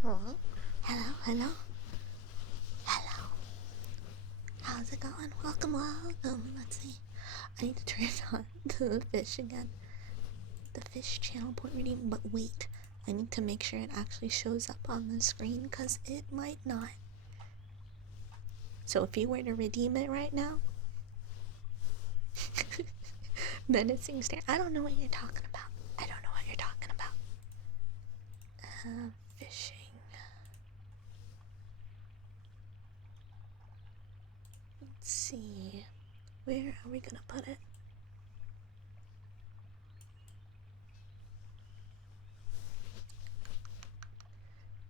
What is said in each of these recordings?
Hello? Hello, hello, hello. How's it going? Welcome, welcome. Let's see. I need to turn on the fish again. The fish channel point reading, but wait. I need to make sure it actually shows up on the screen because it might not. So if you were to redeem it right now, menacing stare. I don't know what you're talking about. I don't know what you're talking about. Fishing. Let's see. Where are we gonna put it?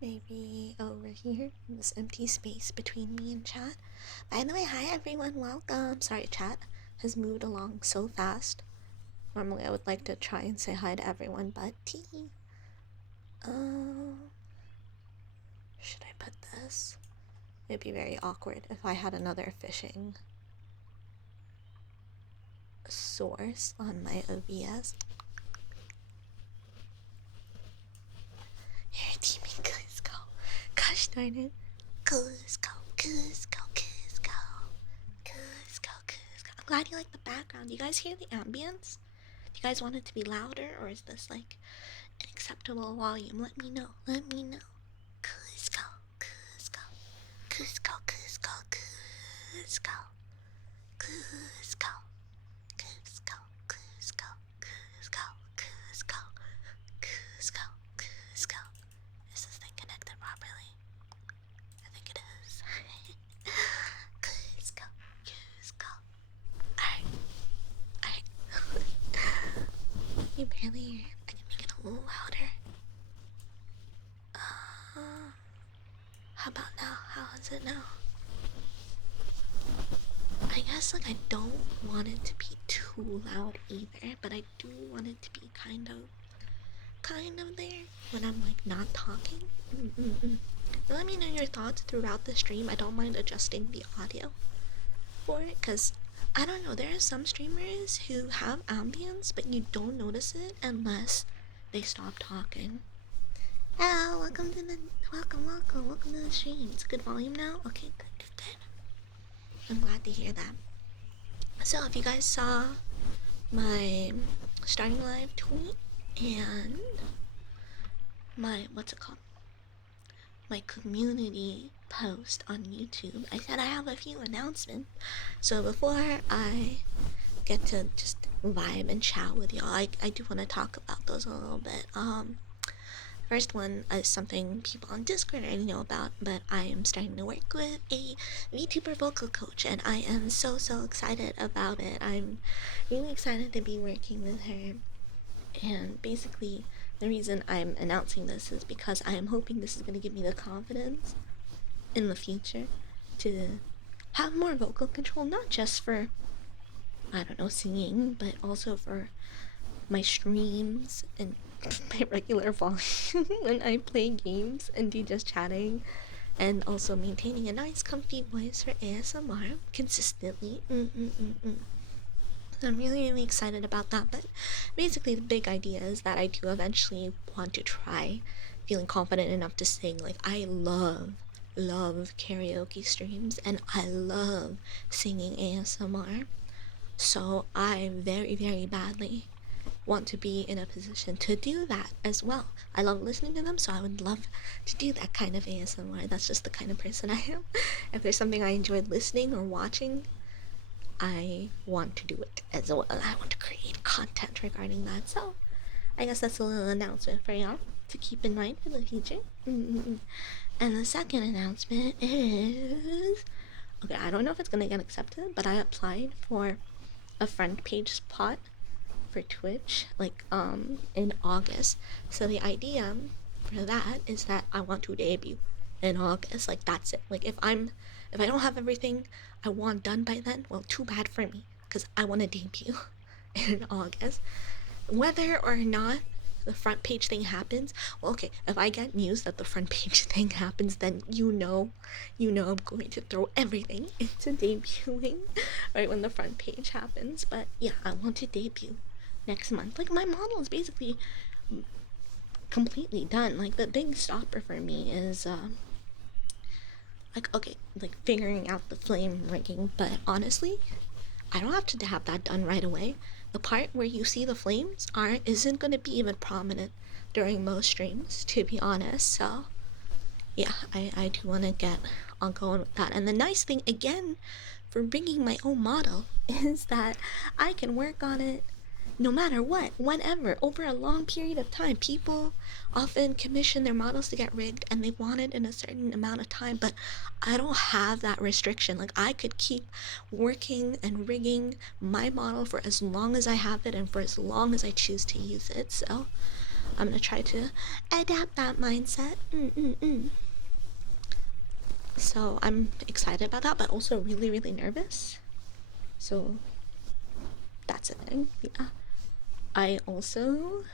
Maybe over here in this empty space between me and chat. By the way, hi everyone, welcome. Sorry, chat has moved along so fast. Normally I would like to try and say hi to everyone, but should I put this? It'd be very awkward if I had another fishing source on my OBS. You're teaming Cusco. Gosh darn it. Cusco, Cusco, Cusco. Cusco, Cusco. I'm glad you like the background. Do you guys hear the ambience? Do you guys want it to be louder, or is this like an acceptable volume? Let me know. Let me know. Cusco, Cusco, Cusco, Cusco, Cusco, Cusco, Cusco, Cusco, Cusco, Cusco, Cusco, Cusco. Is this thing connected properly? I think it is. Cusco, Cusco. Alright, alright. You barely hear. I can make it a little louder. How about now? How is it now? I guess like I don't want it to be too loud either, but I do want it to be kind of there when I'm like not talking. Let me know your thoughts throughout the stream. I don't mind adjusting the audio for it, because I don't know, there are some streamers who have ambience but you don't notice it unless they stop talking. Oh, welcome to the stream. It's a good volume now. Okay, good. I'm glad to hear that. So if you guys saw my starting live tweet and my my community post on YouTube, I said I have a few announcements. So before I get to just vibe and chat with y'all, I do want to talk about those a little bit. First one is something people on Discord already know about, but I am starting to work with a Vtuber vocal coach, and I am so excited about it. I'm really excited to be working with her, and basically the reason I'm announcing this is because I am hoping this is going to give me the confidence in the future to have more vocal control, not just for, I don't know, singing, but also for my streams and my regular volume when I play games and do just chatting, and also maintaining a nice comfy voice for ASMR consistently. So I'm really excited about that. But basically the big idea is that I do eventually want to try feeling confident enough to sing. Like, I love karaoke streams and I love singing ASMR, so I very badly want to be in a position to do that as well. I love listening to them, so I would love to do that kind of ASMR. That's just the kind of person I am. If there's something I enjoyed listening or watching, I want to do it as well. I want to create content regarding that. So I guess that's a little announcement for y'all to keep in mind for the future. And the second announcement is, okay, I don't know if it's gonna get accepted, but I applied for a front page spot for Twitch like in August. So the idea for that is that I want to debut in August. Like, that's it. Like, if I don't have everything I want done by then, well, too bad for me, because I want to debut in August. Whether or not the front page thing happens, well, okay, if I get news that the front page thing happens, then you know I'm going to throw everything into debuting right when the front page happens. But yeah, I want to debut next month. Like, my model is basically completely done. Like, the big stopper for me is like, okay, like figuring out the flame rigging, but honestly, I don't have to have that done right away. The part where you see the flames isn't going to be even prominent during most streams, to be honest. So yeah, I do want to get on going with that. And the nice thing again for bringing my own model is that I can work on it no matter what, whenever, over a long period of time. People often commission their models to get rigged and they want it in a certain amount of time, but I don't have that restriction. Like, I could keep working and rigging my model for as long as I have it and for as long as I choose to use it. So I'm gonna try to adapt that mindset. So I'm excited about that, but also really, really nervous. So that's a thing. Yeah. I also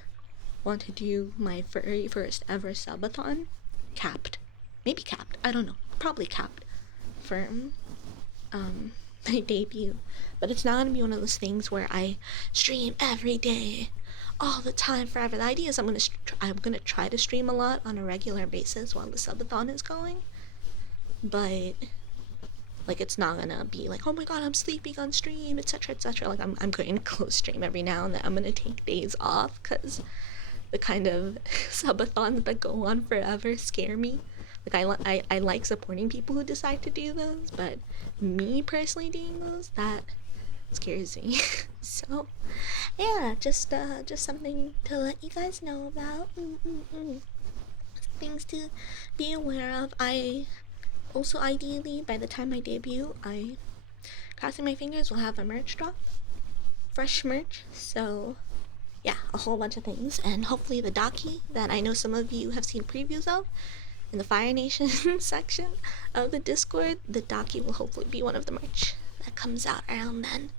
want to do my very first ever subathon, capped, maybe capped, I don't know, probably capped, for my debut. But it's not gonna be one of those things where I stream every day, all the time, forever. The idea is I'm gonna try to stream a lot on a regular basis while the subathon is going, but like, it's not gonna be like, oh my god, I'm sleeping on stream, etc., etc. Like, I'm going to close stream every now and then. I'm gonna take days off because the kind of subathons that go on forever scare me. Like, I like supporting people who decide to do those, but me personally doing those, that scares me. So yeah, just something to let you guys know about. Things to be aware of. I also, ideally, by the time I debut, I, crossing my fingers, will have a merch drop, fresh merch. So yeah, a whole bunch of things, and hopefully the docu that I know some of you have seen previews of in the Fire Nation section of the Discord, the docu will hopefully be one of the merch that comes out around then.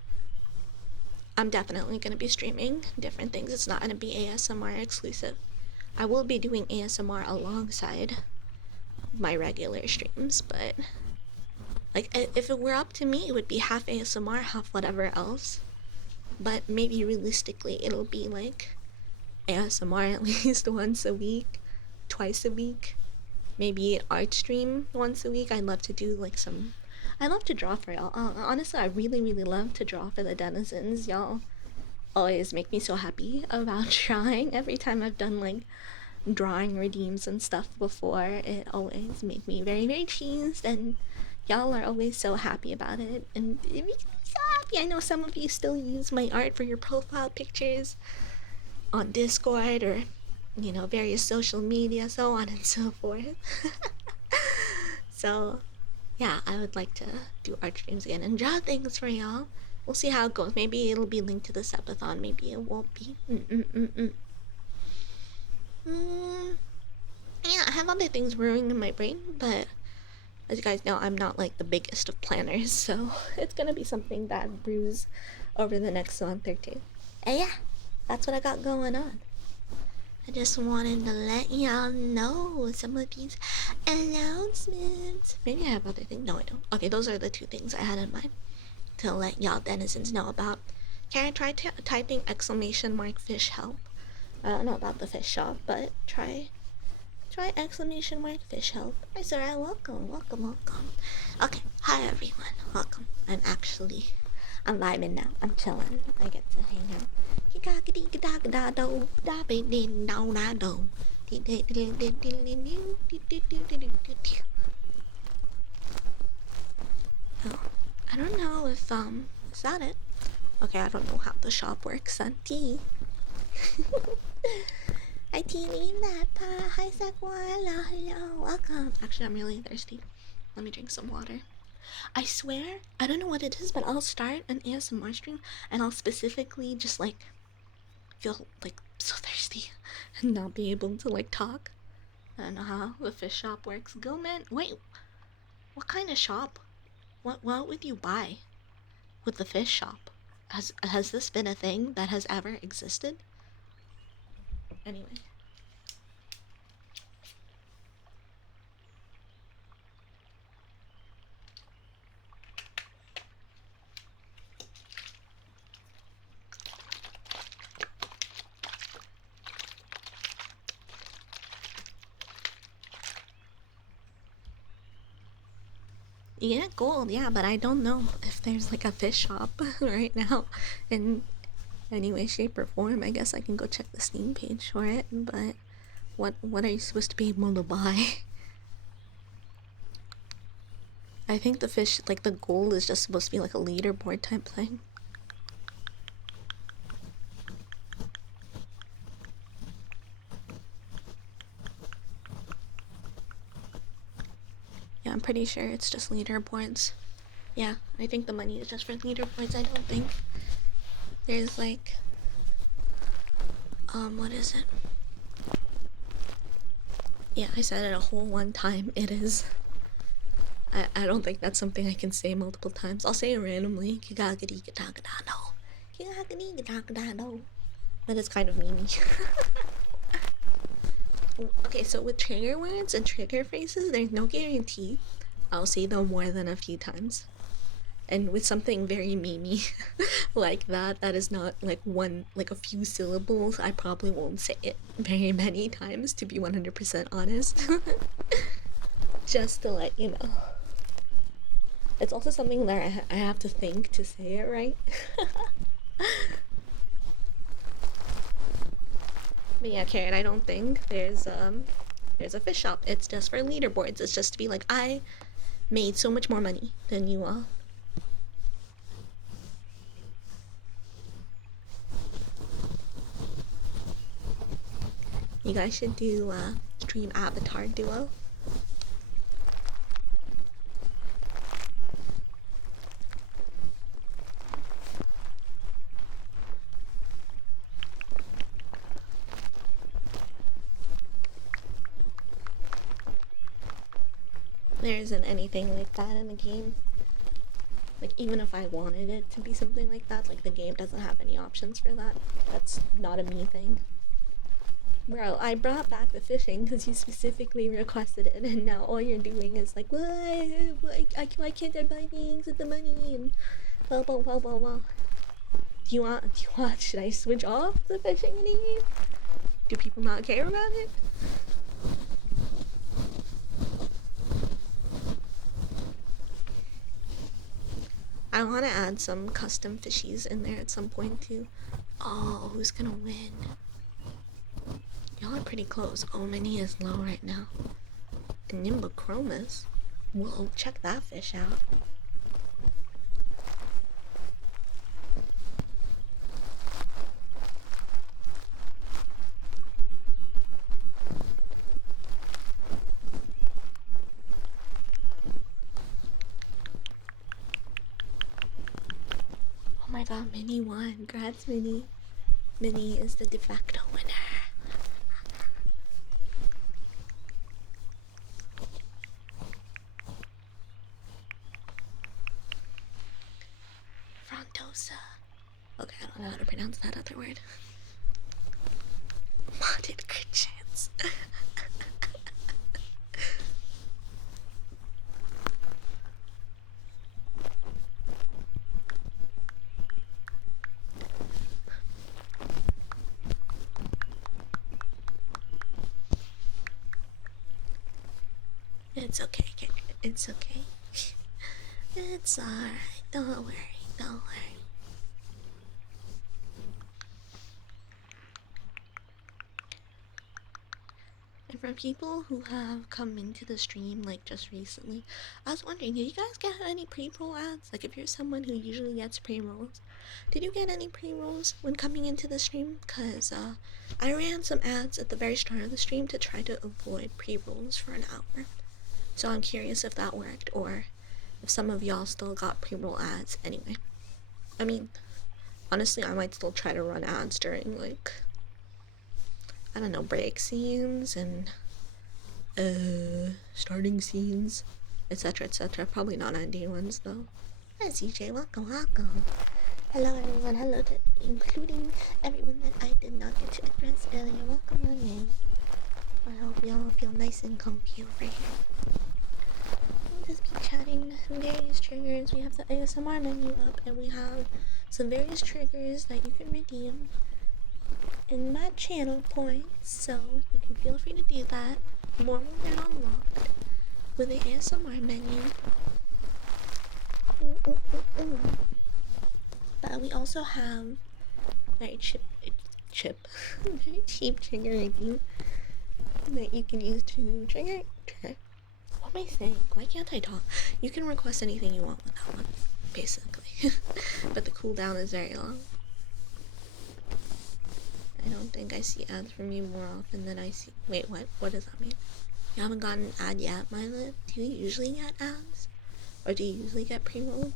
I'm definitely going to be streaming different things. It's not going to be ASMR exclusive. I will be doing ASMR alongside my regular streams, but like, if it were up to me, it would be half ASMR, half whatever else. But maybe realistically, it'll be like ASMR at least once a week, twice a week, maybe an art stream once a week. I'd love to do like I love to draw for y'all. Honestly, I really, really love to draw for the denizens. Y'all always make me so happy about drawing. Every time I've done like drawing redeems and stuff before, it always made me very, very cheesed, and y'all are always so happy about it, and it makes me so happy. I know some of you still use my art for your profile pictures on Discord or, you know, various social media, so on and so forth. So yeah, I would like to do art streams again and draw things for y'all. We'll see how it goes. Maybe it'll be linked to the subathon, maybe it won't be. Yeah, I have other things brewing in my brain, but as you guys know, I'm not like the biggest of planners, so it's gonna be something that brews over the next month or two. And yeah, that's what I got going on. I just wanted to let y'all know some of these announcements. Maybe I have other things. No, I don't. Okay, those are the two things I had in mind to let y'all denizens know about. Can I try typing exclamation mark fish help? I don't know about the fish shop, but try exclamation mark fish help. Hi sir, welcome. Okay, hi everyone, welcome. I'm vibing now. I'm chilling. I get to hang out. Oh, I don't know if is that it? Okay, I don't know how the shop works. Auntie. Hi T, leave that pa. Hi Sequoia. Hello, welcome. Actually, I'm really thirsty. Let me drink some water. I swear, I don't know what it is, but I'll start an ASMR stream and I'll specifically just like feel like so thirsty and not be able to like talk. I don't know how the fish shop works. Go man. Wait, what kind of shop? What would you buy with the fish shop? Has this been a thing that has ever existed? Anyway. You get gold, yeah, but I don't know if there's like a fish shop right now in any way, shape, or form. I guess I can go check the Steam page for it, but what are you supposed to be able to buy? I think the fish, like the gold, is just supposed to be like a leaderboard type thing. Yeah, I'm pretty sure it's just leaderboards. Yeah, I think the money is just for leaderboards. I don't think there's like, what is it? Yeah, I said it a whole one time. It is. I don't think that's something I can say multiple times. I'll say it randomly. But it's kind of memey. Okay, so with trigger words and trigger phrases, there's no guarantee I'll say them more than a few times. And with something very memey like that is not like like a few syllables, I probably won't say it very many times, to be 100% honest. Just to let you know. It's also something that I have to think to say it right. But yeah, Karen, I don't think there's a fish shop. It's just for leaderboards. It's just to be like, I made so much more money than you all. You guys should do stream avatar duo. There isn't anything like that in the game. Like, even if I wanted it to be something like that, like the game doesn't have any options for that. That's not a me thing. Bro, I brought back the fishing because you specifically requested it, and now all you're doing is like, why can't I buy things with the money, and blah blah blah blah blah. Do you want, should I switch off the fishing in the game? Do people not care about it? I want to add some custom fishies in there at some point too. Oh, who's gonna win? Y'all are pretty close. Omni is low right now. And Nimbochromis. Whoa, check that fish out. Oh my god, Minnie won. Congrats, Minnie. Minnie is the de facto winner. Frontosa. Okay, I don't know how to pronounce that other word. Modded crit chance. It's okay, it's okay. It's alright, don't worry, don't worry. And for people who have come into the stream like just recently, I was wondering, did you guys get any pre-roll ads? Like, if you're someone who usually gets pre-rolls, did you get any pre-rolls when coming into the stream? Because I ran some ads at the very start of the stream to try to avoid pre-rolls for an hour. So I'm curious if that worked, or if some of y'all still got pre-roll ads anyway. I mean, honestly, I might still try to run ads during, like, I don't know, break scenes and starting scenes, etc, etc. Probably not ending ones though. Hi CJ, welcome. Hello everyone, hello to including everyone that I did not get to address earlier. Welcome on in. I hope y'all feel nice and comfy over here. We'll just be chatting various triggers. We have the ASMR menu up, and we have some various triggers that you can redeem in my channel points, so you can feel free to do that. More will get unlocked with the ASMR menu. But we also have very very cheap trigger ID that you can use to trigger. What am I saying? Why can't I talk? You can request anything you want with that one, basically. But the cooldown is very long. I don't think I see ads from you more often than I see. Wait, what? What does that mean? You haven't gotten an ad yet, Milo? Do you usually get ads? Or do you usually get pre-rolled?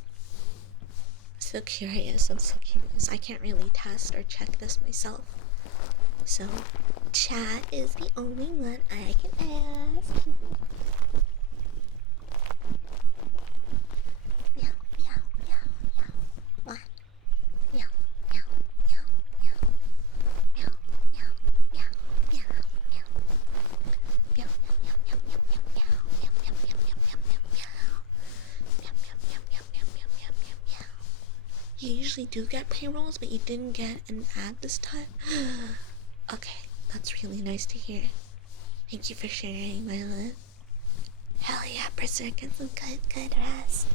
So curious, I'm so curious. I can't really test or check this myself. So, chat is the only one I can ask. Meow, meow, meow, meow. What? Meow, meow, meow, meow. Meow, meow, meow, meow, meow. Meow, meow, meow, meow, meow, meow, meow, meow, meow, meow, meow, meow, meow. Meow, meow, meow, meow, meow, meow, meow, meow, meow. You usually do get pre-rolls, but you didn't get an ad this time? Okay, that's really nice to hear. Thank you for sharing, my love. Hell yeah, Berserk, get some good rest.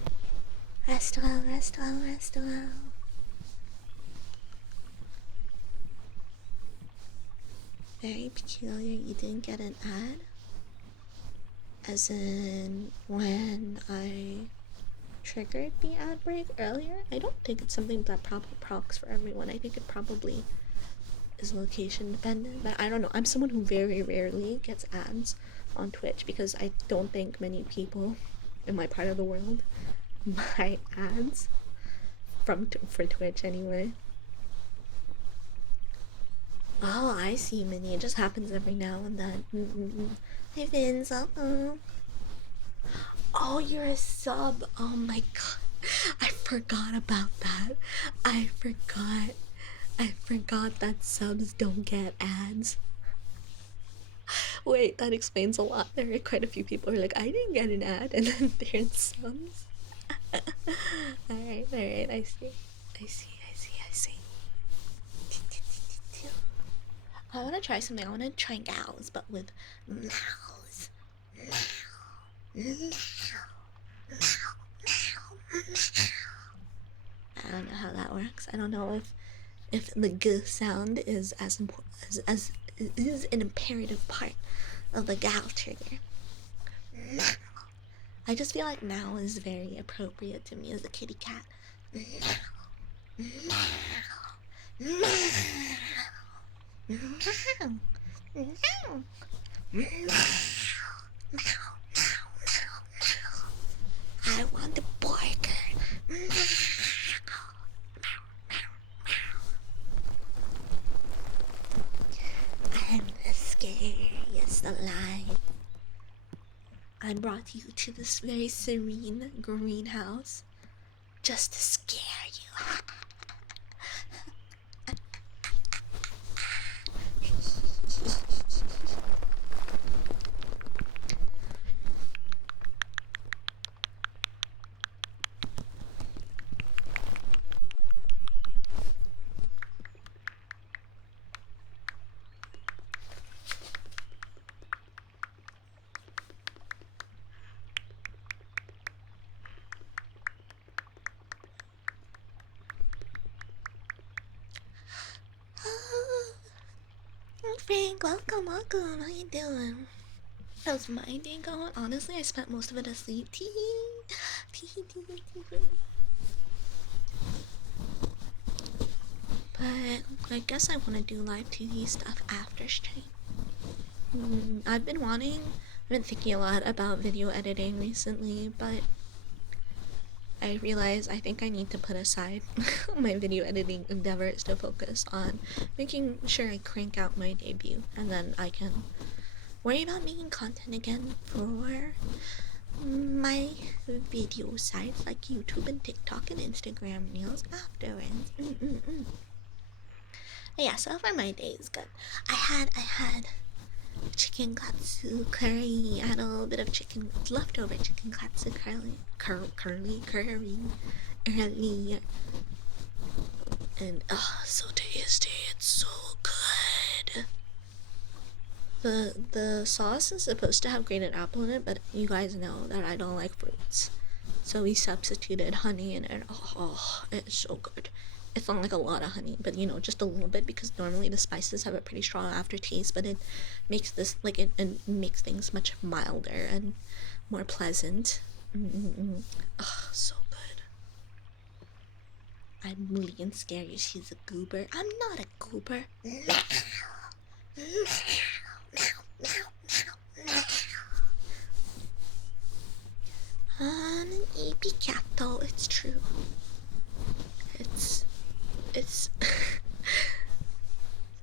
Rest well, rest well, rest well. Very peculiar, you didn't get an ad? As in, when I triggered the ad break earlier? I don't think it's something that probably procs for everyone. I think it probably is location dependent, but I don't know. I'm someone who very rarely gets ads on Twitch because I don't think many people in my part of the world buy ads for Twitch anyway. Oh, I see, Minnie. It just happens every now and then. Hey, Vince. Oh, you're a sub. Oh my god. I forgot about that. I forgot that subs don't get ads. Wait, that explains a lot. There are quite a few people who are like, I didn't get an ad, and then they're in subs. Alright, I see. I wanna try something. I wanna try gals, but with mouths. I don't know how that works. I don't know if the g sound is as important as is an imperative part of the gal trigger. I just feel like now is very appropriate to me as a kitty cat. I want the burger. I'm the scariest alive. I brought you to this very serene greenhouse just to scare you. Frank, welcome. How you doing? How's my day going? Honestly, I spent most of it asleep. Tee. But I guess I want to do live TV stuff after stream. I've been thinking a lot about video editing recently, but I realize I think I need to put aside my video editing endeavors to focus on making sure I crank out my debut, and then I can worry about making content again for my video sites like YouTube and TikTok and Instagram Reels afterwards. Yeah, so far my day is good. I had chicken katsu curry. I had a little bit of leftover chicken katsu curry earlier. And so tasty. It's so good. The sauce is supposed to have grated apple in it, but you guys know that I don't like fruits. So we substituted honey in it. Oh, it's so good. It's not like a lot of honey, but you know, just a little bit, because normally the spices have a pretty strong aftertaste, but it makes this like it makes things much milder and more pleasant. Oh, so good. I'm really scary. She's a goober. I'm not a goober. I'm an AP cat though, it's true. It's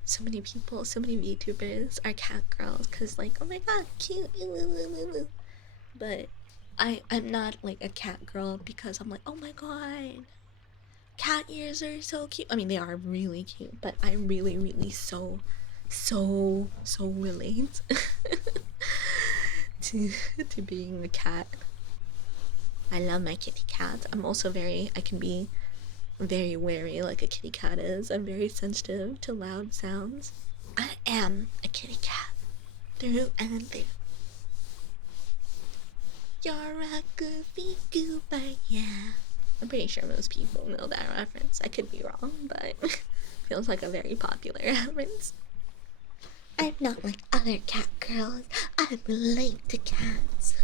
so many people, so many VTubers are cat girls because like, oh my god, cute. But I'm not like a cat girl because I'm like, oh my god, cat ears are so cute. I mean, they are really cute, but I really so relate to being a cat. I love my kitty cat. I'm also I can be very wary like a kitty cat is. I'm very sensitive to loud sounds. I am a kitty cat through and through. You're a goofy goober, yeah. I'm pretty sure most people know that reference. I could be wrong, but feels like a very popular reference. I'm not like other cat girls. I relate to cats.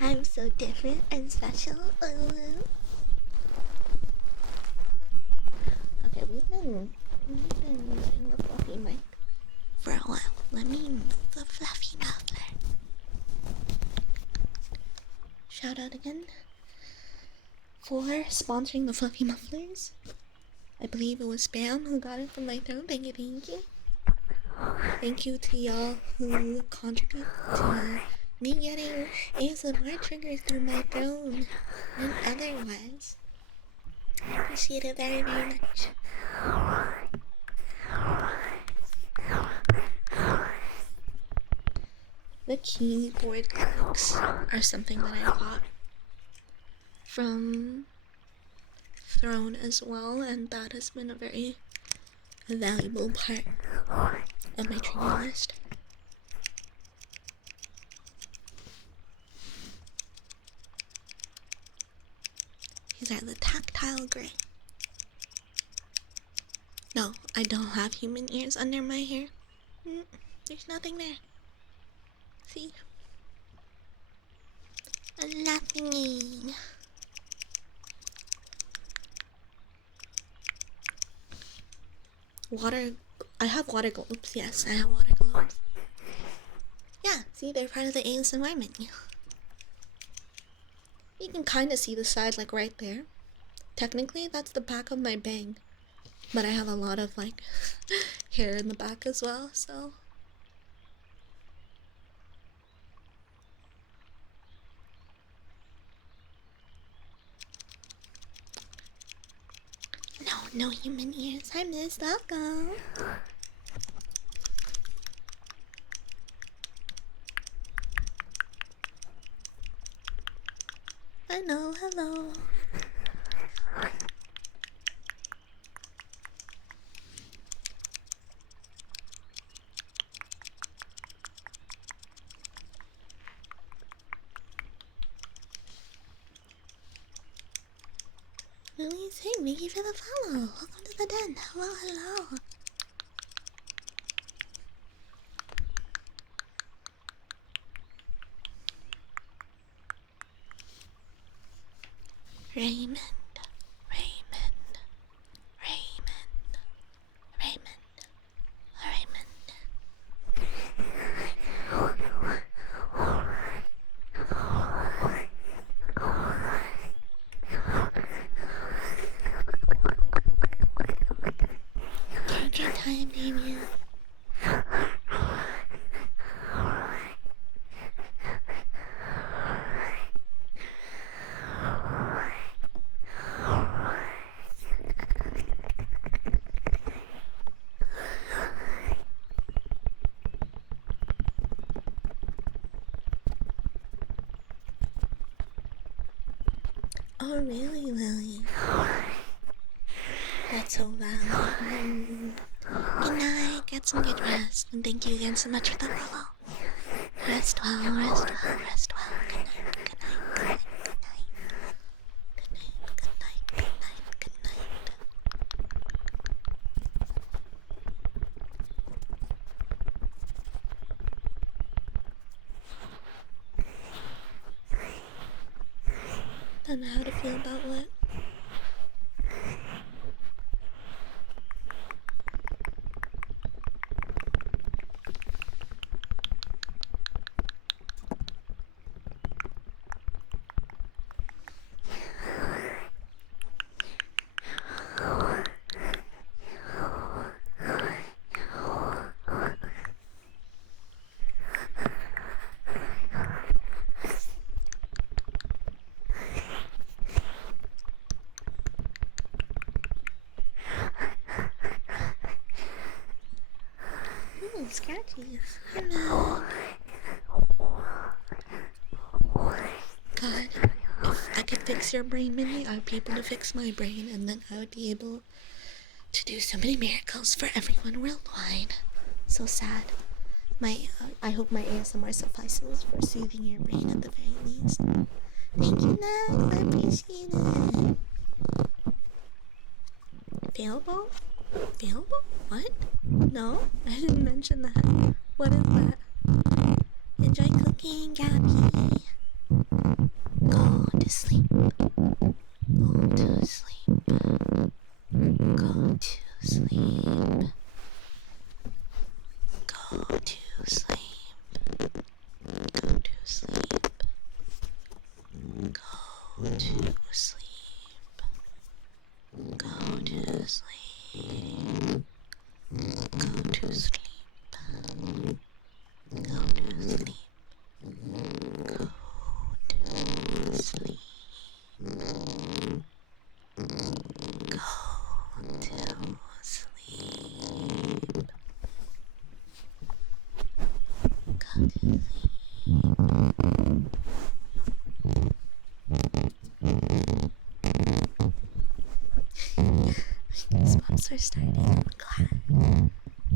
I'm so different and special. Okay, we've been using the fluffy mic for a while. Let me move the fluffy muffler. Shout out again for sponsoring the fluffy mufflers. I believe it was Spam who got it from my throat. Thank you, thank you. Thank you to y'all who contribute to me getting ASMR triggers through my phone and otherwise. I appreciate it very much. The keyboard clicks are something that I got from Throne as well, and that has been a very valuable part of my trigger list. These are the tactile gray. No, I don't have human ears under my hair. There's nothing there. See? Nothing. Water. I have water globes. Yes, I have water globes. Yeah, see, they're part of the ASMR menu. You can kind of see the side, like right there. Technically, that's the back of my bang. But I have a lot of like hair in the back as well, so. No human ears. I miss Taco. I know, hello. Lily's hey, thank you for the follow. Welcome to the den. Hello. Raymond. Take your time, baby. Oh, really, Lily? That's so valid. Good night, get some good rest, and thank you again so much for the follow. Rest well. Good night. don't know how to feel about what. Scratchies. Hello. God, if I could fix your brain, Minnie, I would be able to fix my brain, and then I would be able to do so many miracles for everyone worldwide. So sad. I hope my ASMR suffices for soothing your brain at the very least. Thank you, Nat. I appreciate it. Available? Available? What? No, I didn't mention that. What is that? Enjoy cooking, Gabby. Go to sleep. Go to sleep. Go to sleep. Go to sleep. Go to sleep. Go to sleep. Go to sleep. Go to sleep. Go to sleep. Go to sleep. Go to sleep. Go to sleep. Goosebumps are starting.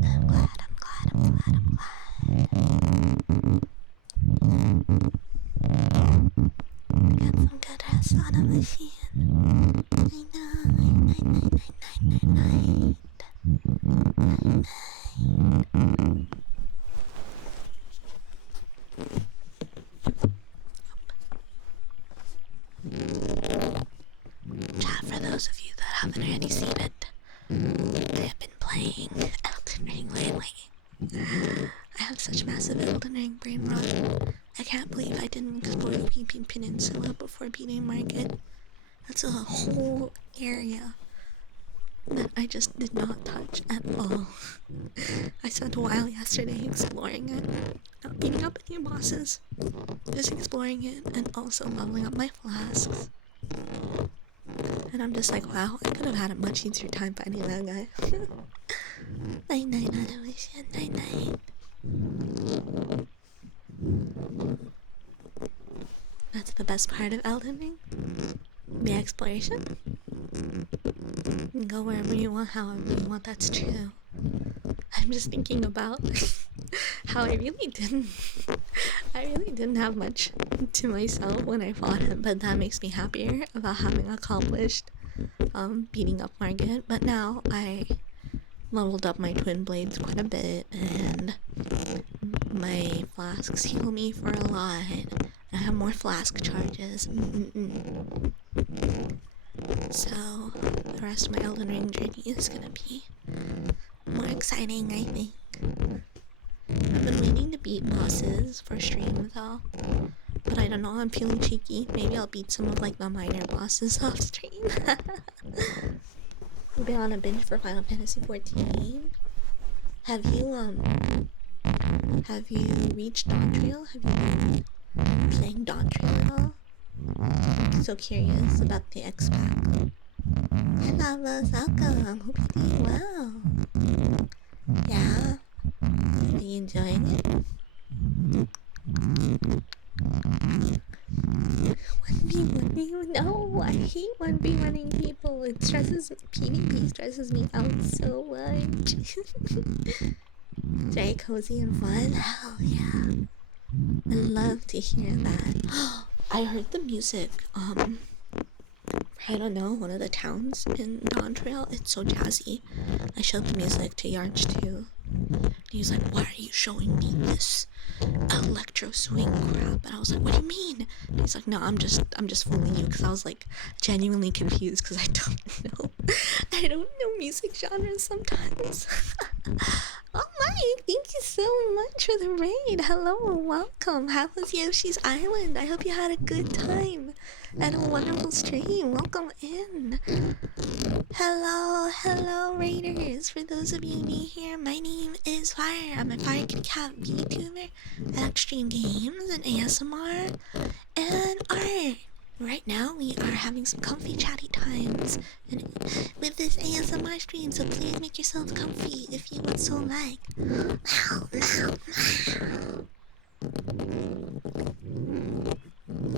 I'm glad. I'm glad. Get some good rest on a machine. Night. Chat, for those of you that haven't already seen it, I have been playing Elden Ring lately. I have such massive Elden Ring brain rot. I can't believe I didn't explore the Peeping Peninsula before beating Market. That's a whole area that I just did not touch at all. I spent a while yesterday exploring it, not beating up any bosses, just exploring it and also leveling up my flasks. And I'm just like, wow, I could have had a much easier time finding that guy. Night, Adoration, night. That's the best part of Elden Ring. The exploration. You can go wherever you want, however you want, that's true. I'm just thinking about how I really didn't have much to myself when I fought him, but that makes me happier about having accomplished beating up Margit. But now I leveled up my twin blades quite a bit, and my flasks heal me for a lot. I have more flask charges. So the rest of my Elden Ring journey is gonna be more exciting, I think. I've been waiting to beat bosses for stream though, but I don't know, I'm feeling cheeky. Maybe I'll beat some of like the minor bosses off stream. We've been on a binge for Final Fantasy 14. Have you reached Dawntrail? Have you been playing Dawntrail at all? I'm so curious about the X-Pack. Hello, welcome. Hope you're doing well. Yeah? Are you enjoying it? 1v1, no, I hate 1v1ing people. It stresses, PvP stresses me out so much. Very cozy and fun. Hell yeah. I love to hear that. I heard the music, I don't know, one of the towns in Dawntrail. It's so jazzy. I showed the music to Yarch too. He's like, why are you showing me this electro swing crap, and I was like, what do you mean? And he's like, no, I'm just fooling you, because I was like genuinely confused because I don't know music genres sometimes. Oh my, thank you so much for the raid. Hello, welcome. How was Yoshi's Island? I hope you had a good time and a wonderful stream. Welcome in. Hello raiders. For those of you new here, my name is Fyre. I'm a Fire Kitty Cat Vtuber that stream games and ASMR and art. Right now we are having some comfy chatty times and with this ASMR stream, so please make yourself comfy if you would so like.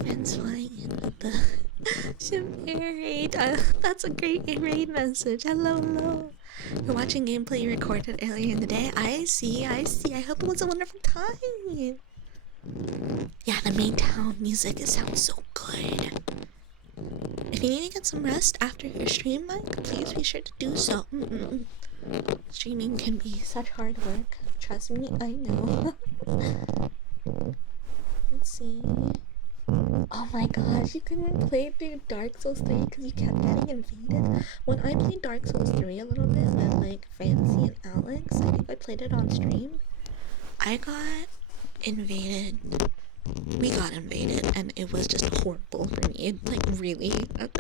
Friends flying in with the Shimmer raid. That's a great raid message. Hello. You're watching gameplay you recorded earlier in the day. I see. I hope it was a wonderful time. Yeah, the main town music, it sounds so good. If you need to get some rest after your stream, Mike, please be sure to do so. Streaming can be such hard work. Trust me, I know. Let's see. Oh my gosh, you couldn't play through Dark Souls 3 because you kept getting invaded. When I played Dark Souls 3 a little bit with like Fancy and Alex, I think I played it on stream, I got invaded. We got invaded and it was just horrible for me. Like really,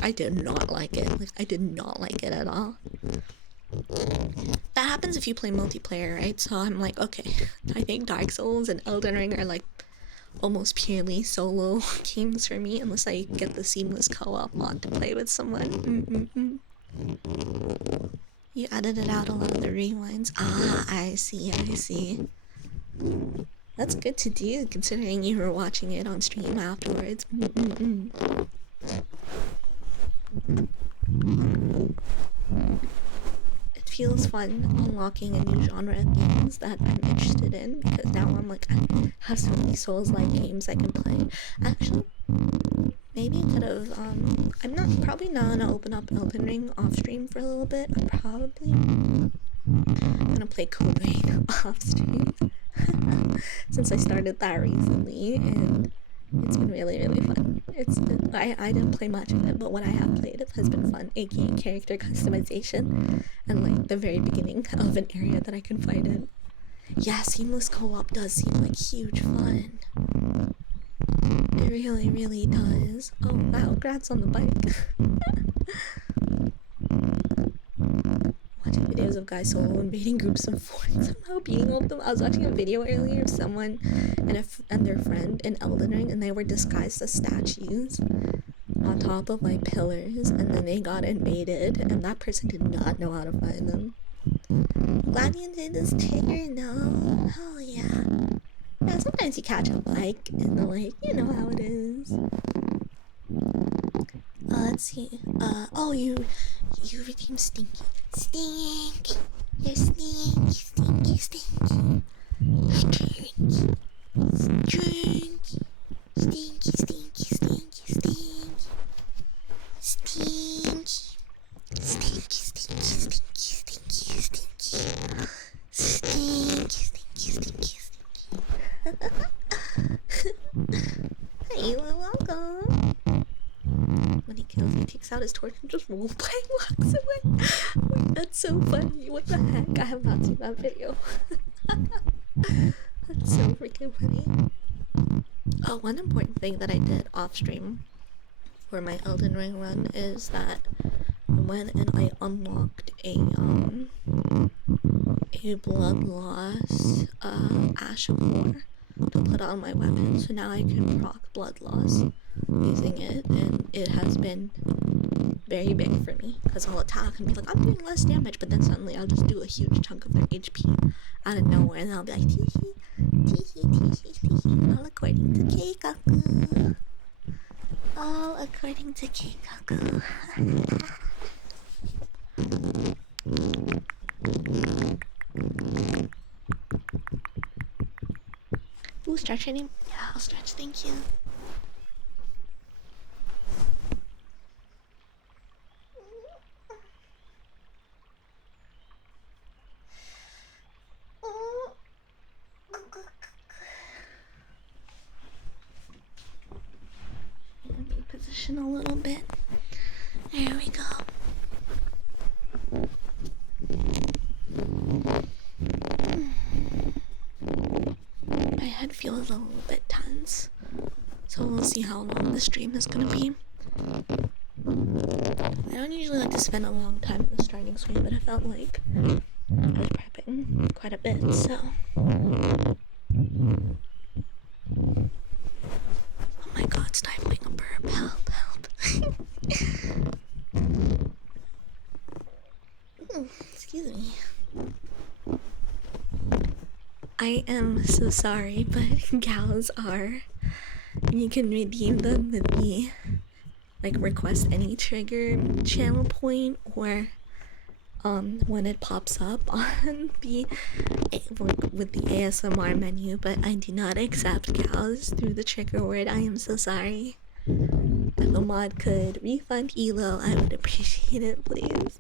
I did not like it. Like I did not like it at all. That happens if you play multiplayer, right? So I'm like, okay, I think Dark Souls and Elden Ring are like almost purely solo games for me, unless I get the seamless co-op mod to play with someone. You edited out a lot of the rewinds. Ah, I see. That's good to do, considering you were watching it on stream afterwards. It feels fun unlocking a new genre of games that I'm interested in, because now I'm like, I have so many Souls-like games I can play. Actually, maybe instead of, probably not gonna open up Elden Ring off stream for a little bit. I'm probably gonna play Kobe off stream. Since I started that recently, and it's been really fun. I didn't play much of it, but what I have played it has been fun, aka character customization and like the very beginning of an area that I can fight in. Yeah, seamless co-op does seem like huge fun. It really does. Oh wow, congrats on the bike. Watching videos of guys solo invading groups of four and somehow beating all of them. I was watching a video earlier of someone and their friend in Elden Ring, and they were disguised as statues on top of like pillars, and then they got invaded, and that person did not know how to find them. Glad you enjoyed this trigger, no? Hell yeah. Yeah, sometimes you catch a bike and the like, you know how it is. Let's see. Oh, you redeemed Stinky. Stink! You're stinky. Stink! Stinky! Hey, welcome. When he kills me, takes out his torch and just roleplay walks away. Wait, that's so funny. What the heck? I have not seen that video. That's so freaking funny. Oh, one important thing that I did off stream for my Elden Ring run is that I went and I unlocked a blood loss Ash of War to put on my weapon, so now I can proc blood loss using it, and it has been very big for me because I'll attack and be like, I'm doing less damage, but then suddenly I'll just do a huge chunk of their HP out of nowhere, and I'll be like, tee, all according to Keikaku. All according to Keikaku. Ooh, stretching? Yeah, I'll stretch, thank you. description a little bit. There we go. My head feels a little bit tense, so we'll see how long the stream is gonna be. I don't usually like to spend a long time in the starting screen, but I felt like I was prepping quite a bit, so. Oh my god, stifling a burp. Help, help. Excuse me. I am so sorry, but gals are. You can redeem them with the request any trigger channel point, or when it pops up on the with the ASMR menu, but I do not accept gals through the trigger word. I am so sorry. If a mod could refund Elo, I would appreciate it, please.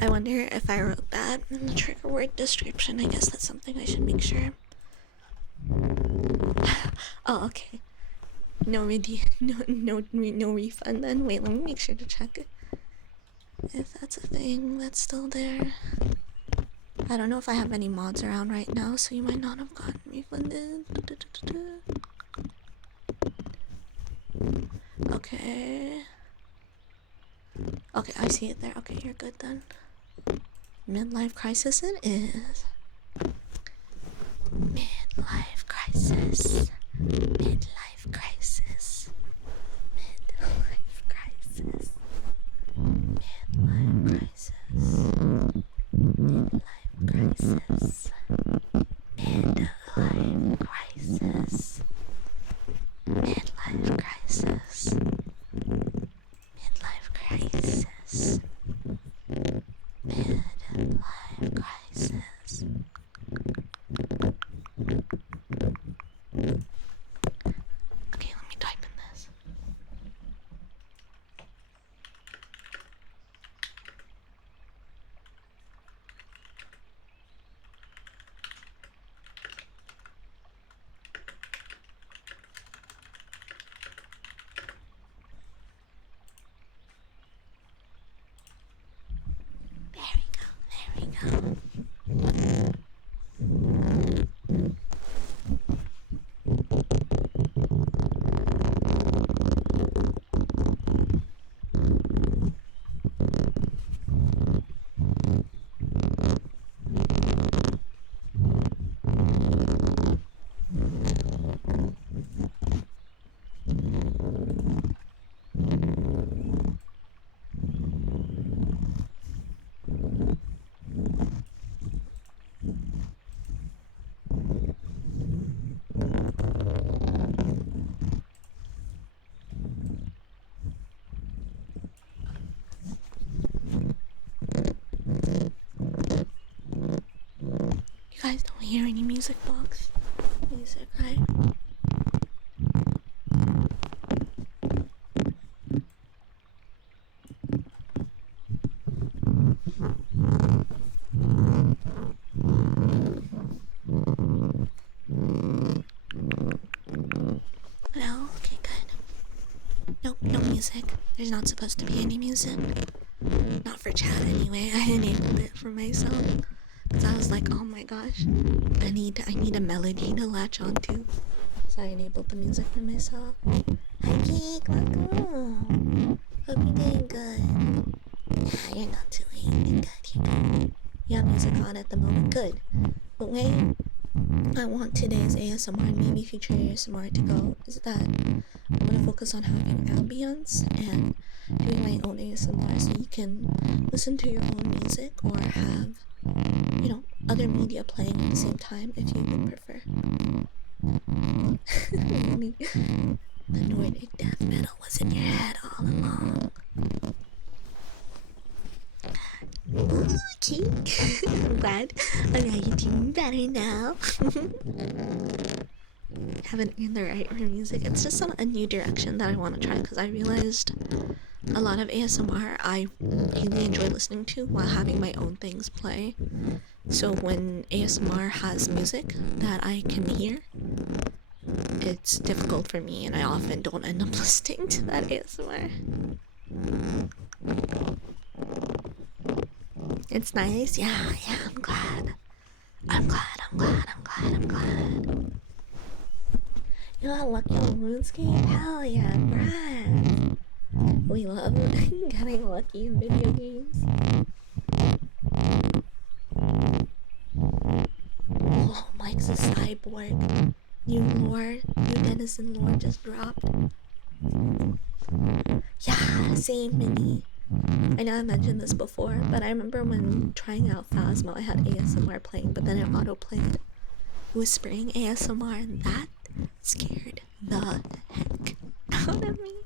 I wonder if I wrote that in the trigger word description. I guess that's something I should make sure. Oh, okay. No refund then. Wait, let me make sure to check it. If that's a thing that's still there. I don't know if I have any mods around right now, so you might not have gotten refunded. Okay. Okay, I see it there. Okay, you're good then. Midlife crisis it is. Midlife crisis. Midlife crisis. Midlife crisis. Midlife crisis. Midlife crisis. Midlife crisis. Midlife crisis. Midlife crisis. Midlife crisis. Okay, let me type in this. There we go. You guys don't hear any music box music, right? No? Okay, good. Nope, no music. There's not supposed to be any music. Not for chat anyway. I enabled it for myself. Cause I was like, oh my gosh, I need a melody to latch onto. So I enabled the music for myself. Hi Geek, welcome. Hope you're doing good. Yeah, you're not doing good. You're good. You have music on at the moment. Good. But wait, I want today's ASMR and maybe future ASMR to go is that I'm gonna focus on having ambience and doing my own ASMR so you can listen to your own music or have, you know, other media playing at the same time if you would prefer. The Nordic death metal was in your head all along. Okay. I'm glad you're doing better now. Haven't earned the right for music. It's just a new direction that I want to try because I realized a lot of ASMR I really enjoy listening to while having my own things play. So when ASMR has music that I can hear, it's difficult for me, and I often don't end up listening to that ASMR. It's nice. Yeah, I'm glad. I'm glad. You got lucky on RuneScape? Hell yeah, Brad. We love getting lucky in video games. Oh, Mike's a cyborg. New Denison lore just dropped. Yeah, same Mini. I know I mentioned this before, but I remember when trying out Phasmo, I had ASMR playing, but then it auto-played whispering ASMR, and that scared the heck out of me.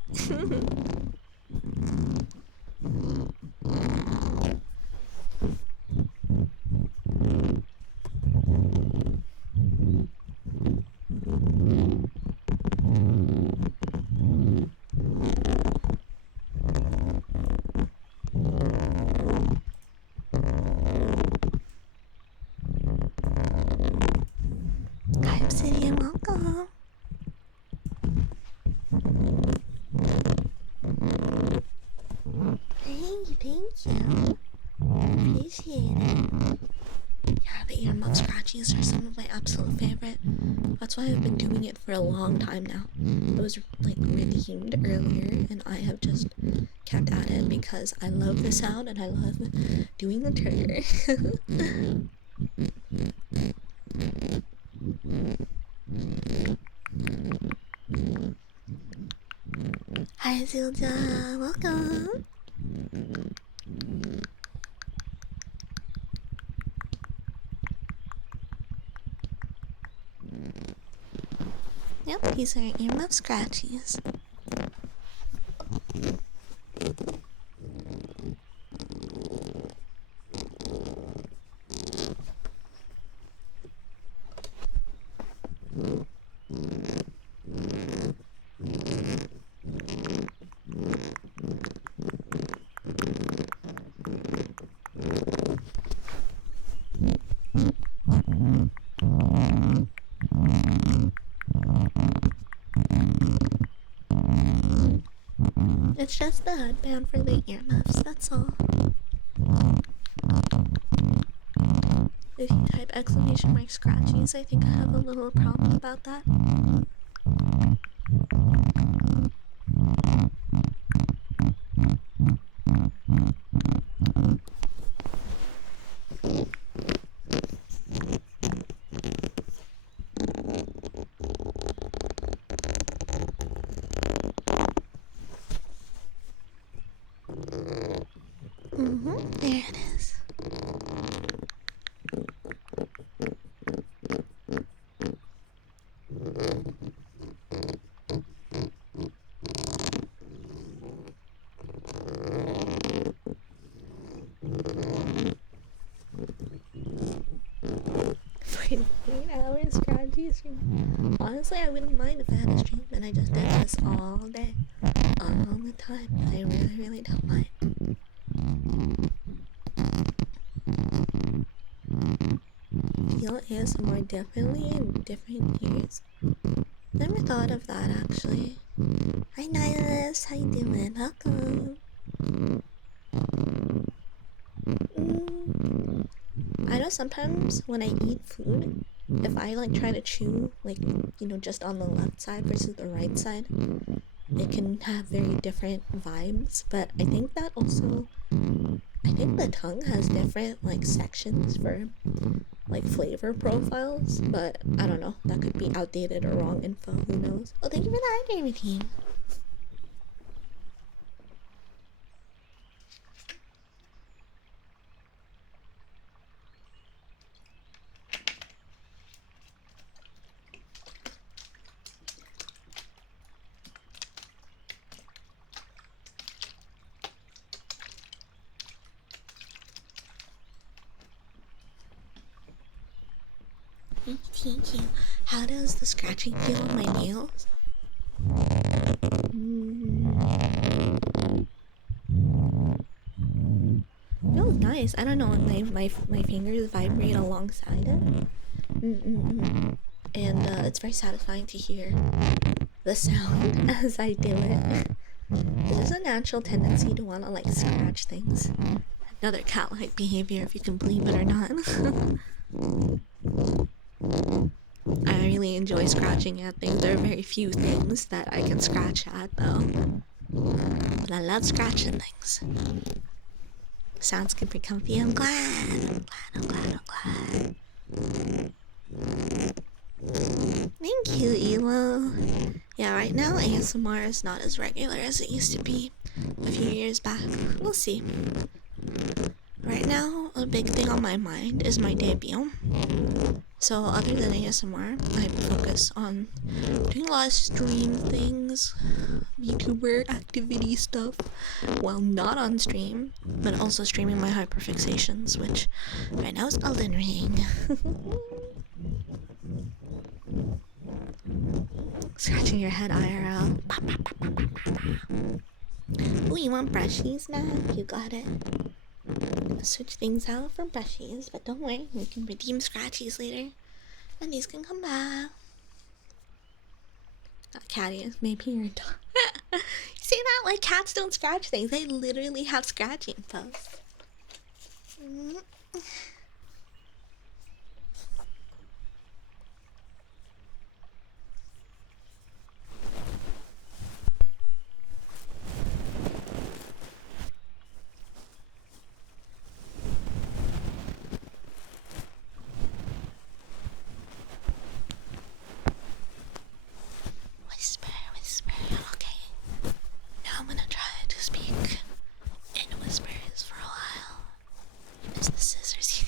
Hi, Obsidian, welcome. Thank you. Appreciate it. Yeah, the earmuff scratchies are some of my absolute favorite. That's why I've been doing it for a long time now. It was like redeemed earlier, and I have just kept at it because I love the sound and I love doing the trigger. Hi, Zilda, welcome. Yep, these are earmuff scratchies. It's just the headband for the earmuffs, that's all. If you type exclamation mark scratchies, I think I have a little problem about that. There it is. Wait, 8 hours scratchies stream. Honestly, I wouldn't mind if I had a stream and I just did this all day, all the time. I really don't mind. Feel ASMR differently in different years. Never thought of that actually. Hi Nihilus, how you doing? Welcome. I know sometimes when I eat food, if I like try to chew like, you know, just on the left side versus the right side, it can have very different vibes. But I think that also, I think the tongue has different like sections for like flavor profiles, but I don't know, that could be outdated or wrong info, who knows. Oh, thank you for the hydrate team. Thank you. How does the scratching feel on my nails? Feels nice. I don't know, my fingers vibrate alongside it. And it's very satisfying to hear the sound as I do it. There's a natural tendency to want to like scratch things. Another cat-like behavior, if you can believe it or not. I really enjoy scratching at things. There are very few things that I can scratch at though. But I love scratching things. Sounds super comfy. I'm glad. Thank you, Elo. Yeah, right now ASMR is not as regular as it used to be a few years back. We'll see. Right now, a big thing on my mind is my debut. So other than ASMR, I focus on doing a lot of stream things, Vtuber activity stuff, while not on stream, but also streaming my hyperfixations, which right now is Elden Ring. Scratching your head IRL. Ooh, you want brushies now? You got it. Switch things out for brushies, but don't worry, we can redeem scratchies later. And these can come back. Catty, maybe you're a dog. You say that like cats don't scratch things. They literally have scratching posts. Whisper, okay. Now I'm gonna try to speak in whispers for a while. You missed the scissors, you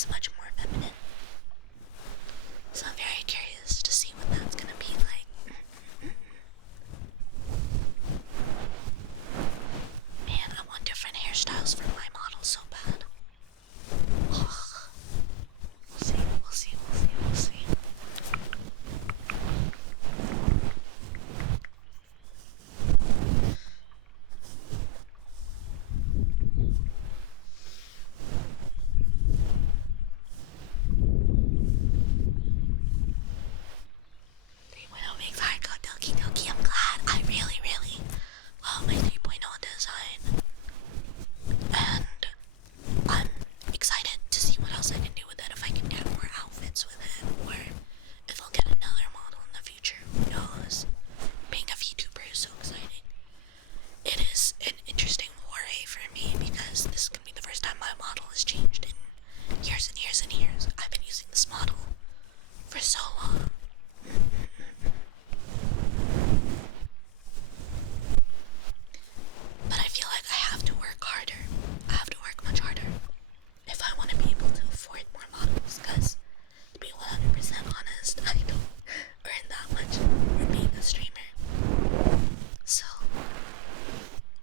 is much more feminine. So I'm very curious to see what that's gonna be like. Man, I want different hairstyles for my model so bad. Ugh. We'll see, we'll see, we'll see, we'll see. Make Fyre go dokie dokie. I'm glad. I really, really love my 3.0 design. And I'm excited to see what else I can do with it. If I can get more outfits with it, or if I'll get another model in the future. Who knows? Being a Vtuber is so exciting. It is an interesting foray for me because this is going to be the first time my model has changed in years and years and years. I've been using this model for so long. But I feel like I have to work harder. I have to work much harder if I want to be able to afford more models, because to be 100% honest, I don't earn that much for being a streamer. So,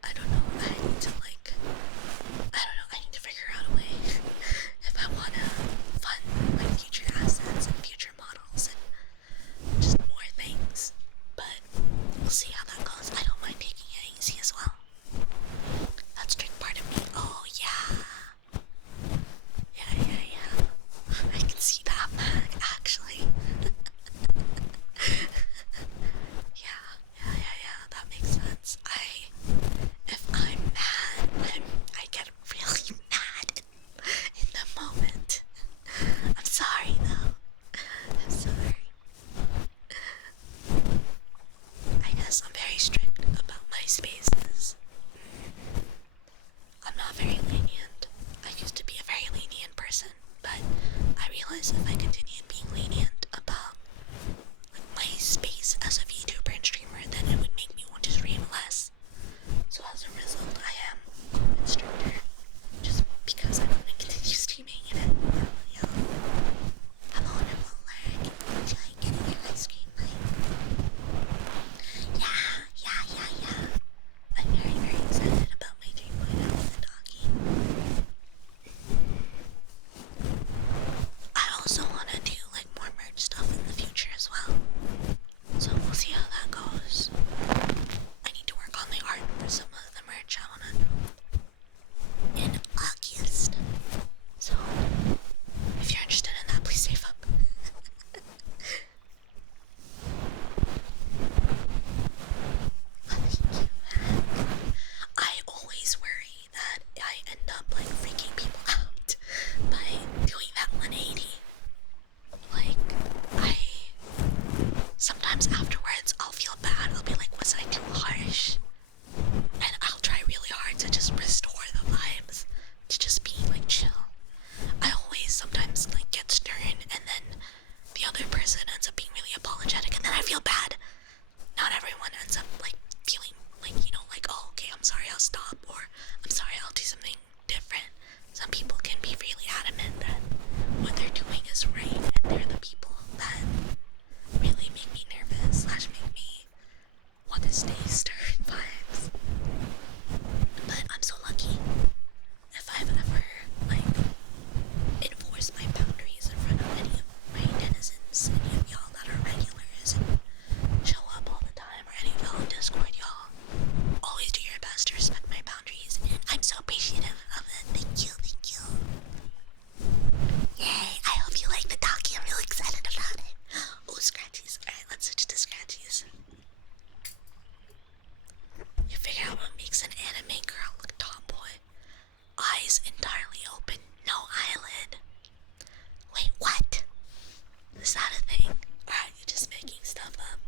I don't know, I need to figure out a way if I want to fund my future assets and future models and just more things. But we'll see how that goes. I don't mind taking it easy as well. That strict part of me. Oh yeah. Yeah. I can see that, Mag, actually. Yeah. That makes sense. If I'm mad, I get really mad in the moment. I'm sorry though. I'm sorry. I guess I'm very strict about my spaces. I'm not very lenient. I used to be a very lenient person, but I realized if I continued being lenient about my space as a VTuber and streamer, then it would make me want to stream less. So as a result, I am a bit stricter, just because I want to continue streaming and yeah. Hello, Leg. Enjoy getting your ice cream, Mike. Yeah. I'm very, very excited about my 3.0 with the doggy. I also want to do like more merch stuff in the future as well. So we'll see how that goes. I need to work on the art for some of the merch I want to do in August. So if you're interested in that, please save up. I always worry that I end up like freaking people out by doing that 180. Like, sometimes afterwards I'll feel bad. I'll be like, was I too harsh? And I'll try really hard to just restore the vibes, to just be like chill. I always sometimes like get stern, and then the other person ends up being really apologetic, and then I feel bad. Not everyone ends up like feeling like, you know, like, oh, okay, I'm sorry, I'll stop, or I'm sorry, I'll do something different. Some people can be really adamant that what they're doing is right, and they're the people that really make me nervous / make me want to stay stern vibes. But I'm so lucky. If I've ever like enforced my boundaries in front of any of my denizens, any of y'all that are regulars and show up all the time, or any of y'all on Discord, y'all always do your best to respect my boundaries, and I'm so appreciative of it. Thank you. Yay, I hope you like the talkie. I'm really excited about it. Oh, scratchies. Alright, let's switch to scratchies. You figure out what makes an anime girl look tomboy. Eyes entirely open, no eyelid. Wait, what? Is that a thing? Or are you just making stuff up?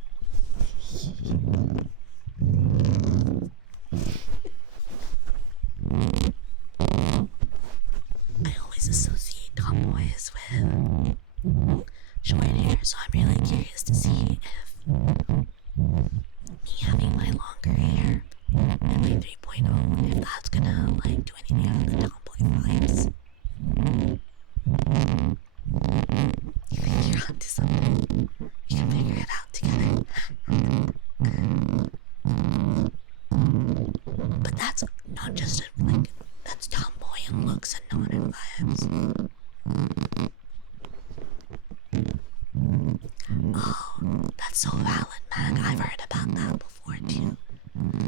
I always associate tomboys with short hair, so I'm really curious to see if me having my longer hair and my 3.0, if that's gonna like do anything out of the tomboy vibes. We can figure it out together. But that's not just that's tomboy looks and not in vibes. Oh, that's so valid, Mag. I've heard about that before too.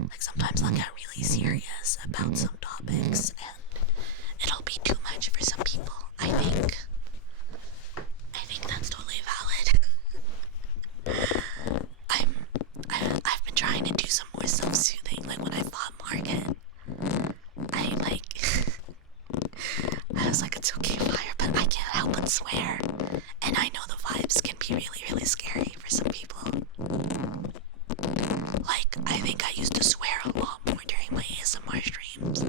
Like sometimes I'll get really serious about some topics and it'll be too much for some people. I think that's totally valid. I've been trying to do some more self-soothing. Like when I fought Market, I was like, it's okay, Fyre, but I can't help but swear. And I know the vibes can be really, really scary for some people. Like, I think I used to swear a lot more during my ASMR streams.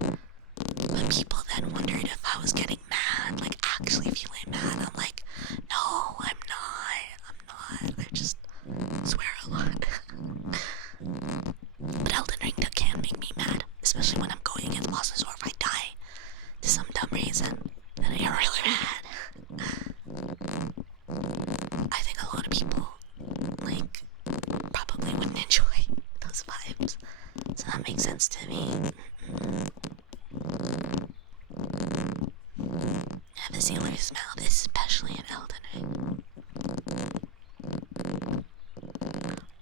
But people then wondered if I was getting mad, like actually feeling mad. I'm like, no, I'm not. I just swear a lot. But Elden Ring can make me mad, especially when I'm going against bosses or if I die to some dumb reason. And I get really mad. I think a lot of people, probably wouldn't enjoy those vibes. So that makes sense to me. Have a sailor's mouth, especially in Elden Ring.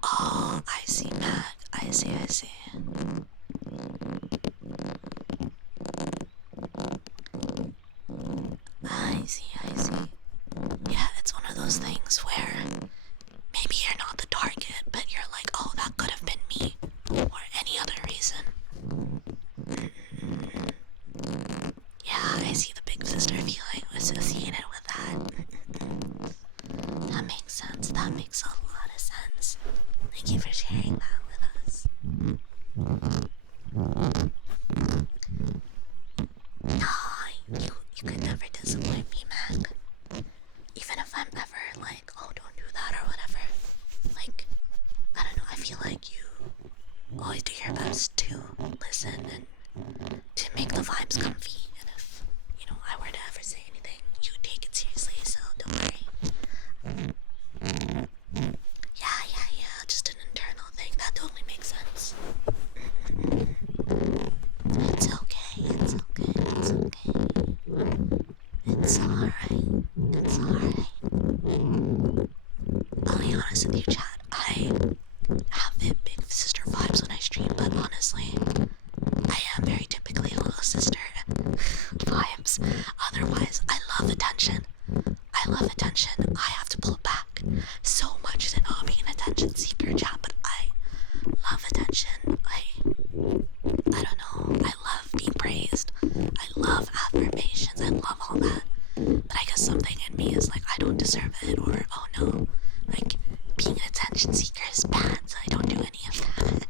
Oh, I see, Matt. I see. I see. Yeah, it's one of those things where maybe you're not the target, but you're like, oh, that could have been me, or any other reason. Yeah, I see the big sister feeling associated with that. That makes sense. That makes a lot of sense. Thank you for sharing that with us. You could never disappoint me, Mag. Even if I'm ever like, oh, don't do that or whatever. Like, I don't know, I feel like you always do your best to listen and to make the vibes comfy. And if, I were to ever say anything, you would take it seriously, so don't worry. Yeah, just an internal thing. That totally makes sense. It's okay. It's alright. I'll be honest with you, chat. I have the big sister vibes when I stream, but honestly, I am very typically a little sister vibes. Otherwise, I love attention. I have to pull back so much to not be an attention seeker, chat, but I love attention. I don't know. I love being praised. I love affirmations. I love all that. But I guess something in me is like, I don't deserve it, or oh no, like being an attention seeker is bad, so I don't do any of that.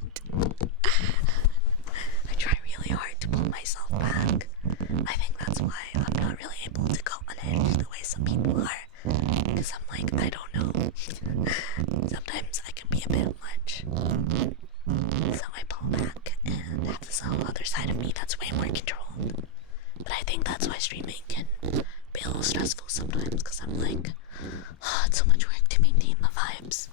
I try really hard to pull myself back. I think that's why I'm not really able to go unhinged the way some people are. Because I'm like, I don't know. Sometimes I can be a bit much. So I pull back and have this whole other side of me that's way more controlled. But I think that's why streaming can be a little stressful sometimes, because I'm like, oh, it's so much work to maintain the vibes.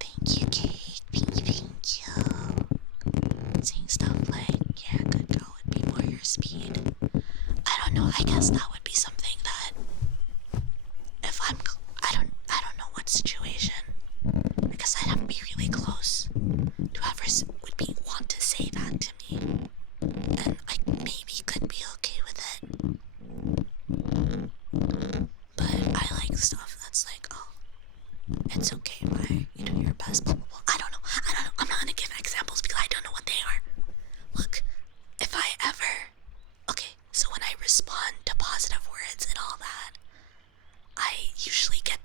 Thank you, Kate. Thank you. Saying stuff like, yeah, good girl would be more your speed. I don't know, I guess that would be something that if I don't know what situation. I guess I'd have to be really close to whoever would want to say that to me. And I maybe could be okay with it. But I like stuff that's like, oh, it's okay, right? You do your best, blah, blah, blah. I don't know. I'm not gonna give examples because I don't know what they are. Look, if I ever... Okay, so when I respond to positive words and all that, I usually get,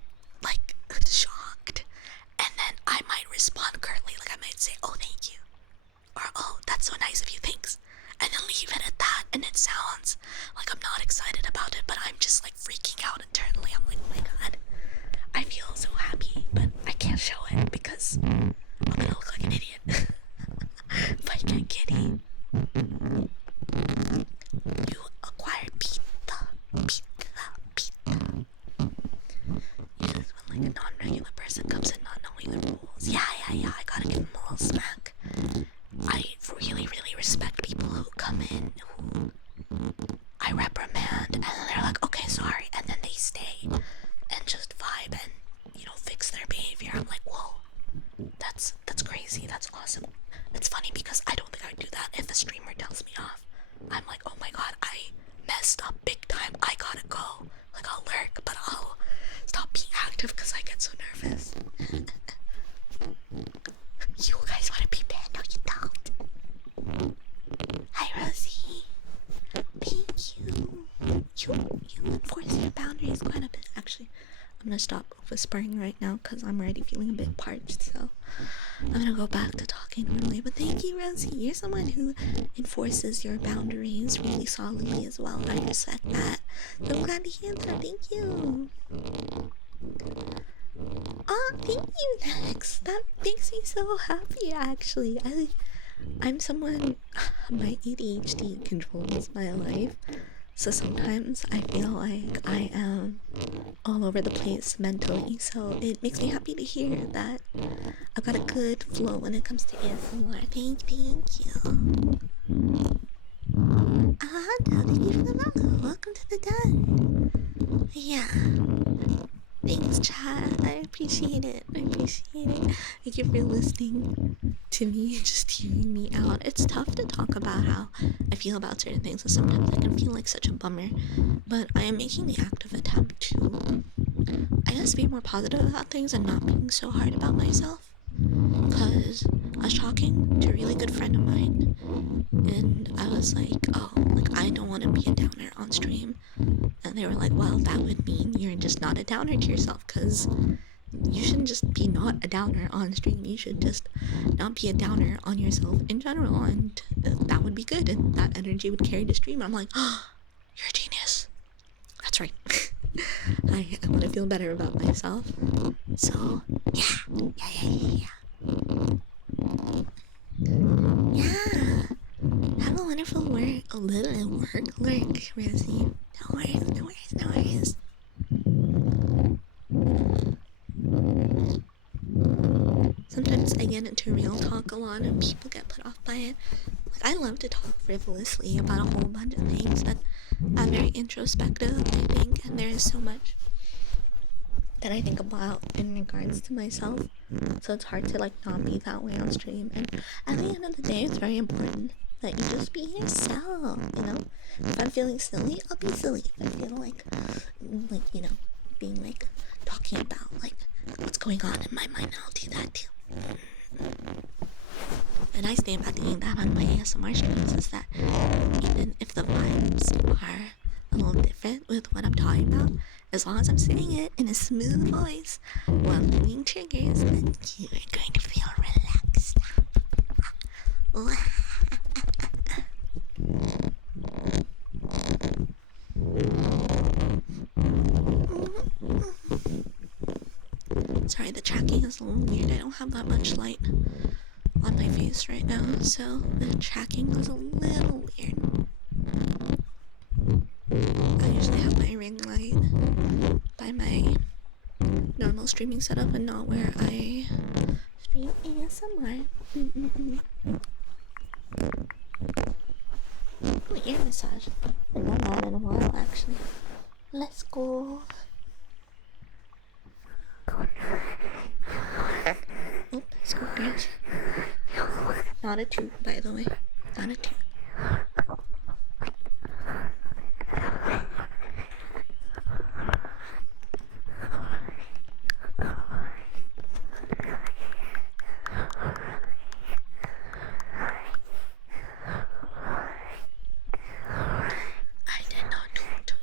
shocked. And then I might respond curtly, I might say, oh, thank you. Or, oh, that's so nice of you, thanks. And then leave it at that, and it sounds like I'm not excited about it, but I'm just, freaking out internally. I'm like, oh my god, I feel so happy, but I can't show it because I'm gonna look like an idiot if I get giddy. You acquired pizza. come in who I reprimand, and then they're like, okay, sorry, and then they stay and just vibe and, you know, fix their behavior. I'm like, whoa, that's crazy. That's awesome. It's funny because I don't think I'd do that if a streamer tells me off. I'm like, oh my god, I messed up big time. I gotta go. Like, I'll lurk, but I'll stop being active because I get so nervous. You guys want to be banned? No, you don't. Hi, Rosie. Thank you. You enforce your boundaries quite a bit. Actually, I'm gonna stop whispering right now because I'm already feeling a bit parched. So I'm gonna go back to talking normally. But thank you, Rosie. You're someone who enforces your boundaries really solidly as well. I respect that. So I'm glad to hear that. Thank you. Oh, thank you, Nex. That makes me so happy. Actually, I'm someone. My ADHD controls my life. So sometimes I feel like I am all over the place mentally. So it makes me happy to hear that I've got a good flow when it comes to ASMR. Thank you. Thank you for the welcome. Welcome to the den. Yeah. Thanks, chat. I appreciate it. Thank you for listening to me and just hearing me out. It's tough to talk about how I feel about certain things, and sometimes I can feel like such a bummer. But I am making the active attempt to, I guess, be more positive about things and not being so hard about myself. Because I was talking to a really good friend of mine, and I was like, oh, like, I don't want to be a downer on stream. And they were like, well, that would mean you're just not a downer to yourself, because you shouldn't just be not a downer on stream. You should just not be a downer on yourself in general, and that would be good, and that energy would carry to stream. I'm like, oh, you're a genius. That's right. I want to feel better about myself. So, yeah. Yeah. Have a wonderful work lurk, Rosie. No worries. Sometimes I get into real talk a lot and people get put off by it. Like, I love to talk frivolously about a whole bunch of things, but I'm very introspective, I think, and there is so much that I think about in regards to myself. So it's hard to like not be that way on stream. And at the end of the day, it's very important that you just be yourself, you know? If I'm feeling silly, I'll be silly. If I feel like, you know, being like, talking about like what's going on in my mind, I'll do that too. And I stand by doing that on my ASMR streams, is that even if the vibes are a little different with what I'm talking about, as long as I'm saying it in a smooth voice while doing triggers, then you're going to feel relaxed. Sorry, the tracking is a little weird. I don't have that much light on my face right now, so the tracking was a little weird. I usually have my ring light by my normal streaming setup and not where I stream ASMR. Oh, ear massage. I haven't done that in a while, actually. Let's go. Oh, scooters. Not a toot, by the way. Not a toot. I did not toot.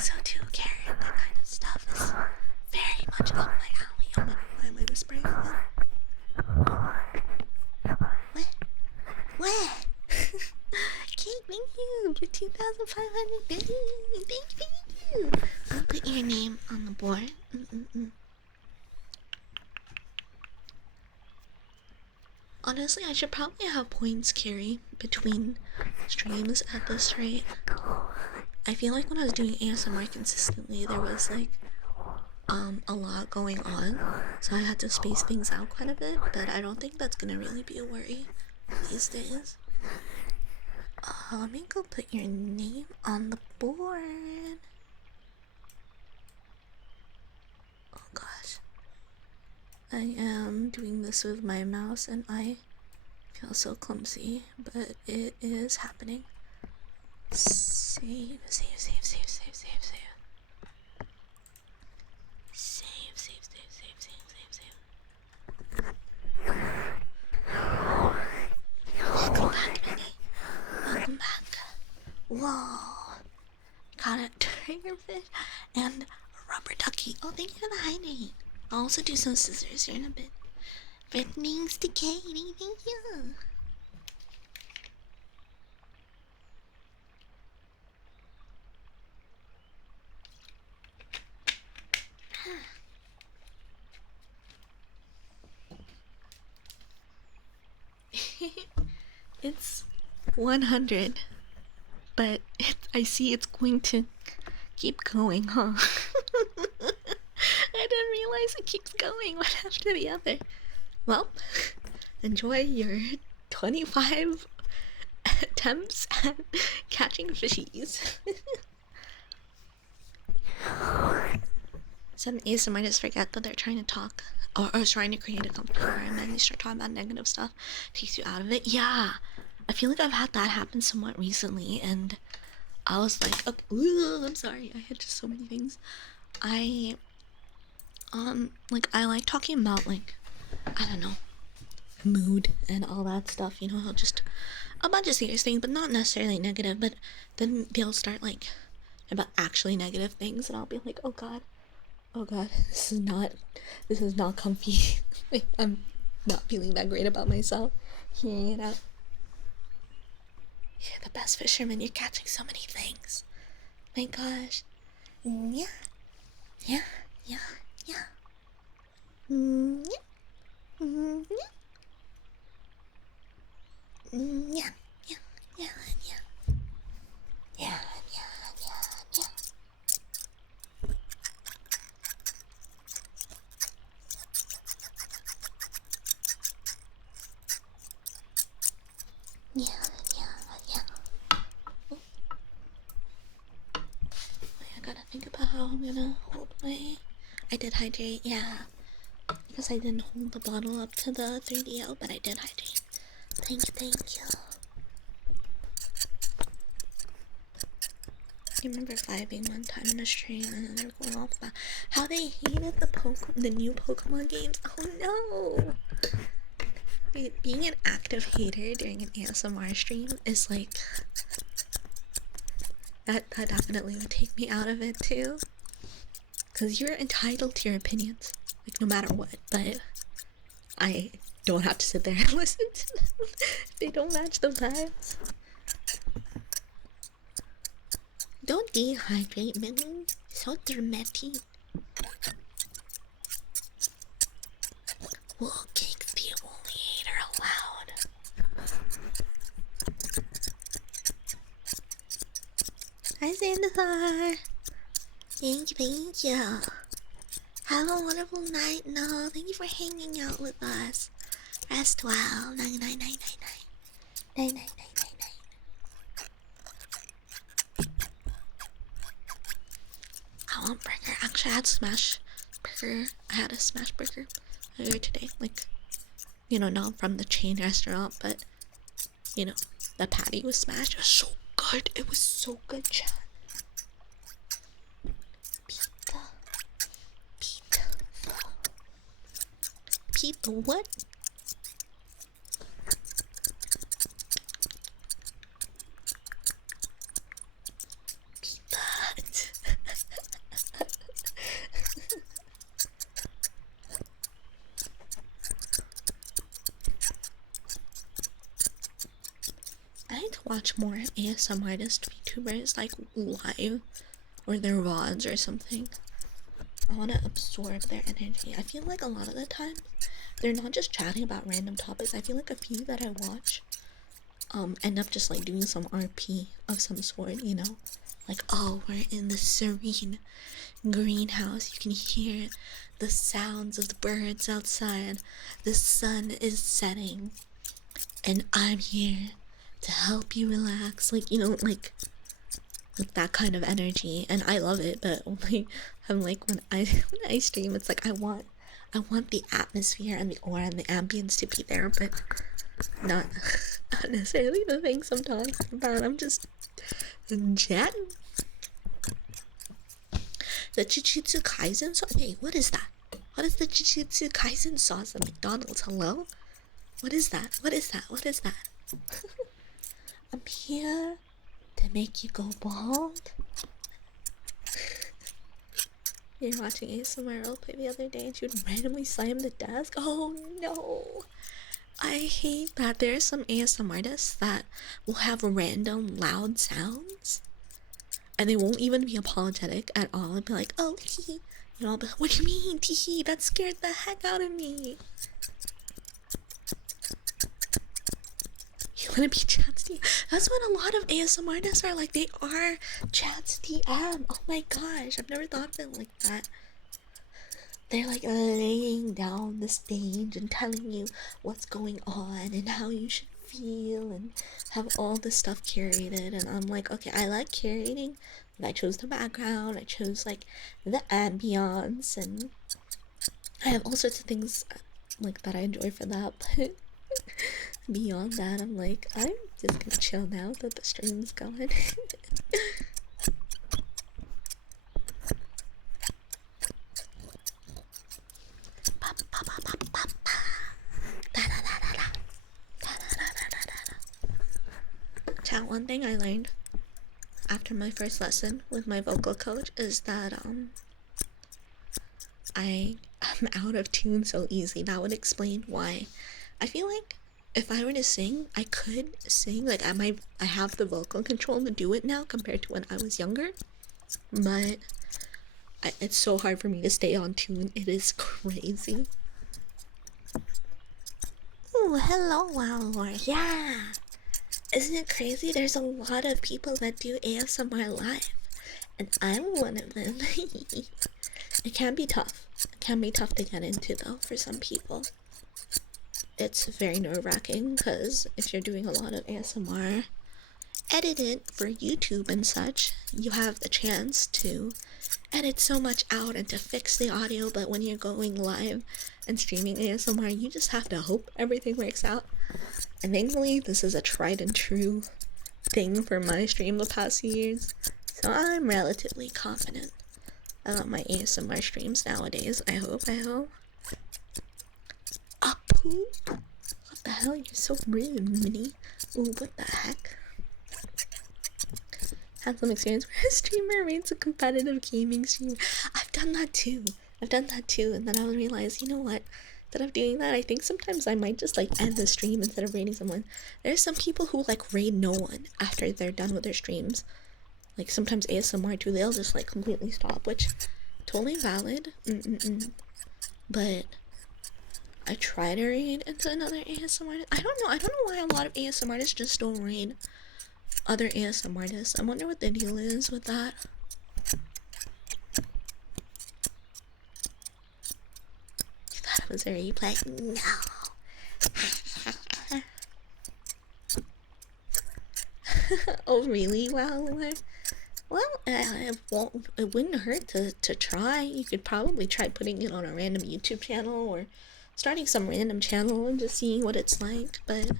so too, Karen. That kind of stuff is very much up my alley. Oh my, why am I whispering again? What? What? Kate, thank you for 2,500. Thank you. I'll put your name on the board. Honestly, I should probably have points carry between streams at this rate. I feel like when I was doing ASMR consistently, there was like a lot going on, so I had to space things out quite a bit, but I don't think that's gonna really be a worry these days. Let me go put your name on the board. Oh gosh. I am doing this with my mouse and I feel so clumsy, but it is happening. Save. Welcome back, Minnie. Welcome back. Whoa. Got a triggerfish and a rubber ducky. Oh, thank you for the hiding. I'll also do some scissors here in a bit. For thanks to Katie, thank you. It's 100, but I see it's going to keep going, huh? I didn't realize it keeps going one after the other. Well, enjoy your 25 attempts at catching fishies. Some ASMR artists forget that they're trying to talk or trying to create a comfortable environment. They start talking about negative stuff, takes you out of it. Yeah, I feel like I've had that happen somewhat recently, and I was like, okay, I'm sorry, I had just so many things. I like talking about, like, I don't know, mood and all that stuff, you know, just a bunch of serious things, but not necessarily negative. But then they'll start like about actually negative things, and I'll be like, oh god, this is not comfy. Like, I'm not feeling that great about myself hearing it out. You're the best fisherman. You're catching so many things. My gosh. Yeah. Yeah. Yeah. Yeah. Yeah. Yeah. Yeah. Yeah. Yeah. Yeah. Yeah. Yeah. Yeah. I gotta think about how I'm gonna hold my... I did hydrate, yeah. Because I didn't hold the bottle up to the 3DO, but I did hydrate. Thank you. I remember vibing one time in a stream and then they were going off about how they hated the new Pokemon games. Oh no! Being an active hater during an ASMR stream is like... That definitely would take me out of it too. Because you're entitled to your opinions, like no matter what, but I don't have to sit there and listen to them if they don't match the vibes. Don't dehydrate me, so dramatic. Well, cakes the only hater allowed. Hi, Xandazar. Thank you. Have a wonderful night. No, thank you for hanging out with us. Rest well. 99999. I want burger. Actually, I had smash burger. I had a smash burger earlier today. Like, you know, not from the chain restaurant, but, you know, the patty was smashed. It was so good. It was so good, chat. Pizza what? Pizza. watch more ASM artist VTubers like live or their VODs or something. I want to absorb their energy. I feel like a lot of the time they're not just chatting about random topics. I feel like a few that I watch end up just like doing some RP of some sort, you know? Like, oh, we're in the serene greenhouse. You can hear the sounds of the birds outside. The sun is setting. And I'm here to help you relax. Like, you know, like that kind of energy. And I love it, but only I'm like when I stream, it's like I want the atmosphere and the aura and the ambience to be there, but not necessarily the things I'm talking about. I'm just chatting. The Jujutsu Kaisen sauce. Wait, what is that? What is the Jujutsu Kaisen sauce at McDonald's? Hello? What is that? What is that? What is that? I'm here to make you go bald. You're watching ASMR roleplay the other day and she would randomly slam the desk. Oh no! I hate that. There are some ASMR artists that will have random loud sounds and they won't even be apologetic at all. I'd be like, oh, tee. You know, I'll be like, what do you mean, tee? That scared the heck out of me. You wanna be Chad's DM? That's what a lot of ASMR artists are like. They are Chad's DM. Oh my gosh, I've never thought of it like that. They're like laying down the stage and telling you what's going on and how you should feel and have all this stuff curated. And I'm like, okay, I like curating, but I chose the background, I chose like the ambience, and I have all sorts of things like that I enjoy for that. But beyond that, I'm like, I'm just gonna chill now that the stream's going. Chat, one thing I learned after my first lesson with my vocal coach is that I'm out of tune so easy. That would explain why. I feel like if I were to sing, I could sing. Like I have the vocal control to do it now compared to when I was younger. But it's so hard for me to stay on tune. It is crazy. Oh, hello, Wow Lord. Yeah. Isn't it crazy? There's a lot of people that do ASMR live. And I'm one of them. It can be tough. It can be tough to get into though for some people. It's very nerve-wracking because if you're doing a lot of ASMR edited for YouTube and such, you have the chance to edit so much out and to fix the audio, but when you're going live and streaming ASMR, you just have to hope everything works out. And thankfully, this is a tried and true thing for my stream the past few years, so I'm relatively confident about my ASMR streams nowadays. I hope. A poop? What the hell? You're so rude, Minnie. Ooh, what the heck? Had some experience where a streamer rates a competitive gaming stream. I've done that too, and then I would realize, you know what? Instead of doing that, I think sometimes I might just like end the stream instead of rating someone. There's some people who like raid no one after they're done with their streams. Like sometimes ASMR too, they'll just like completely stop, which totally valid. But I try to raid into another ASMR. I don't know why a lot of ASMR artists just don't raid other ASMR artists. I wonder what the deal is with that. You thought it was a replay? No. Oh really? Wow. Well, it wouldn't hurt to try. You could probably try putting it on a random YouTube channel or starting some random channel and just seeing what it's like, but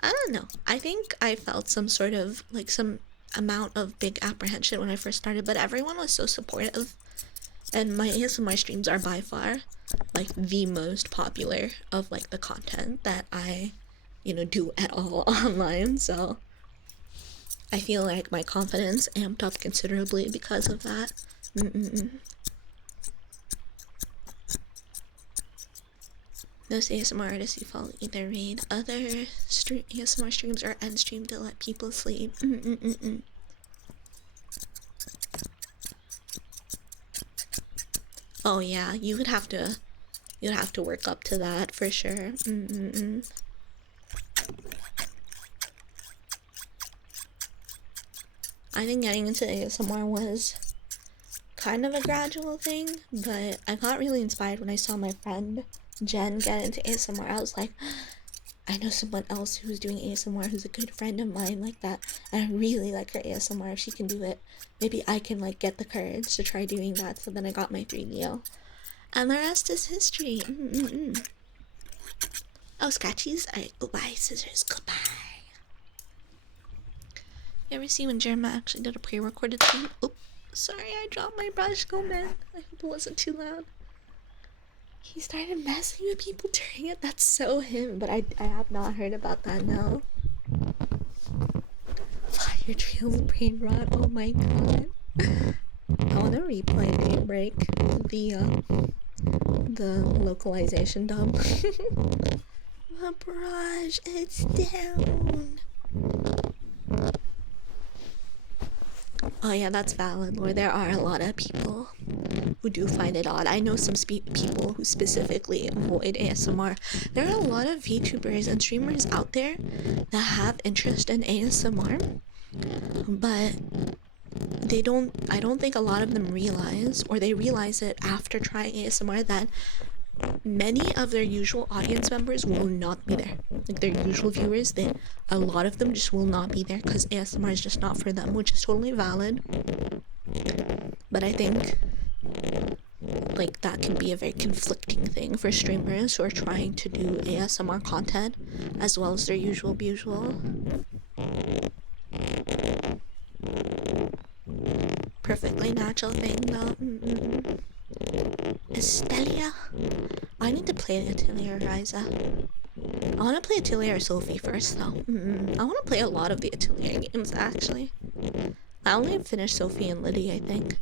I don't know. I think I felt some sort of, like, some amount of big apprehension when I first started, but everyone was so supportive, and my ASMR streams are by far, like, the most popular of, like, the content that I, you know, do at all online, so I feel like my confidence amped up considerably because of that. Those ASMR artists you follow either raid other ASMR streams or end stream to let people sleep. Oh yeah, you'd have to work up to that for sure. I think getting into ASMR was kind of a gradual thing, but I got really inspired when I saw my friend Jen get into ASMR. I was like, I know someone else who's doing ASMR who's a good friend of mine like that, and I really like her ASMR. If she can do it, maybe I can like get the courage to try doing that. So then I got my 3DO, and the rest is history. Oh, scratchies. Alright, goodbye, scissors. Goodbye. You ever see when Jeremiah actually did a pre-recorded stream? Oops, sorry, I dropped my brush. Go, man. I hope it wasn't too loud. He started messing with people during it. That's so him, but I have not heard about that now. Fire trails brain rot. Oh my god. I want to replay Daybreak, the localization dub. My brush, it's down. Oh yeah, that's valid, Lord. There are a lot of people who do find it odd. I know some people who specifically avoid ASMR. There are a lot of VTubers and streamers out there that have interest in ASMR, but I don't think a lot of them realize, or they realize it after trying ASMR, that many of their usual audience members will not be there. Like their usual viewers, a lot of them just will not be there because ASMR is just not for them, which is totally valid. But I think like that can be a very conflicting thing for streamers who are trying to do ASMR content as well as their usual. Perfectly natural thing though. Estelia? I need to play Atelier Ryza. I want to play Atelier Sophie first though. I want to play a lot of the Atelier games actually. I only finished Sophie and Liddy, I think.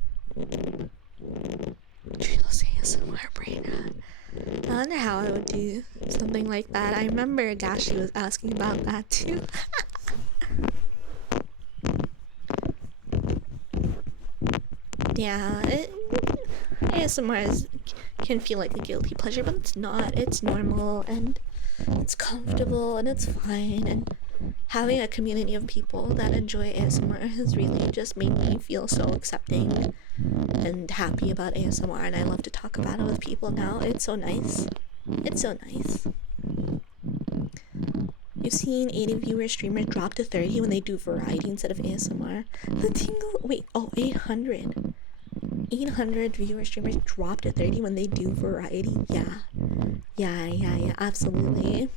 Trios ASMR brain rot. I wonder how I would do something like that. I remember Gashi was asking about that too. Yeah, ASMR can feel like a guilty pleasure, but it's not. It's normal and it's comfortable and it's fine, and having a community of people that enjoy ASMR has really just made me feel so accepting and happy about ASMR, and I love to talk about it with people now. It's so nice. It's so nice. You've seen 80 viewer streamers drop to 30 when they do variety instead of ASMR. The tingle. Wait, 800. 800 viewer streamers drop to 30 when they do variety. Yeah, absolutely.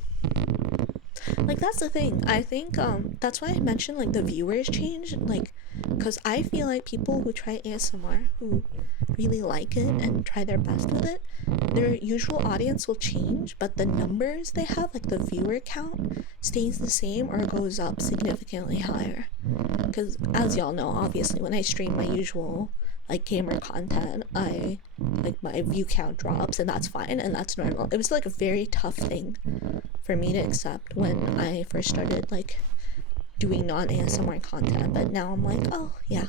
Like that's the thing. I think that's why I mentioned like the viewers change, like because I feel like people who try ASMR who really like it and try their best with it, their usual audience will change, but the numbers they have, like the viewer count, stays the same or goes up significantly higher. Because as y'all know, obviously when I stream my usual like gamer content, I like my view count drops, and that's fine and that's normal. It was like a very tough thing for me to accept when I first started like doing non-ASMR content, but now I'm like, oh yeah,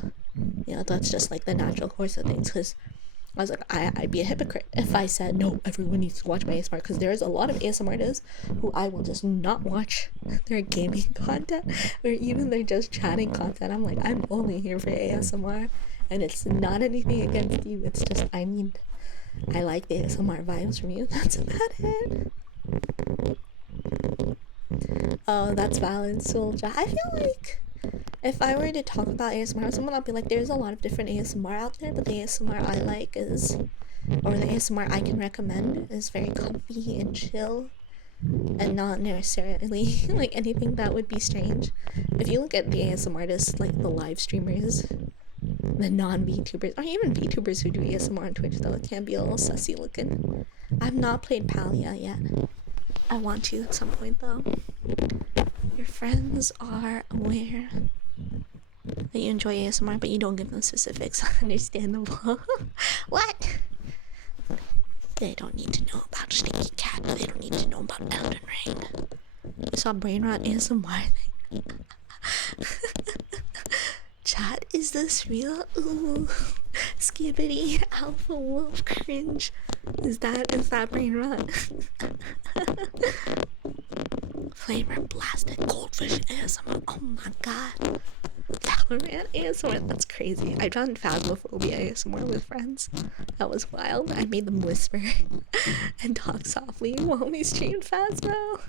that's just like the natural course of things. Because I was like, I'd be a hypocrite if I said no, everyone needs to watch my ASMR, because there's a lot of ASMR artists who I will just not watch their gaming content or even their just chatting content. I'm like, I'm only here for ASMR, and it's not anything against you, it's just I like the ASMR vibes from you. That's about it. Oh, that's valid, Soldier. I feel like if I were to talk about ASMR with someone, I'll be like, there's a lot of different ASMR out there, but the ASMR I like is, or the ASMR I can recommend is very comfy and chill, and not necessarily like anything that would be strange. If you look at the ASMR artists, like the live streamers, the non-VTubers, or even VTubers who do ASMR on Twitch, though, it can be a little sussy looking. I've not played Palia yet. I want to at some point, though. Your friends are aware that you enjoy ASMR, but you don't give them specifics. Understandable. What? They don't need to know about sneaky cat They don't need to know about Elden Ring. I saw Brain Rot ASMR thing. Chat, is this real? Ooh. Skibbity Alpha Wolf cringe. Is that Brain Rot? Flavor blasted goldfish ASMR. Oh my god. Valorant ASMR, that's crazy. I've done Phasmophobia ASMR with friends. That was wild. I made them whisper and talk softly while we streamed Phasmo.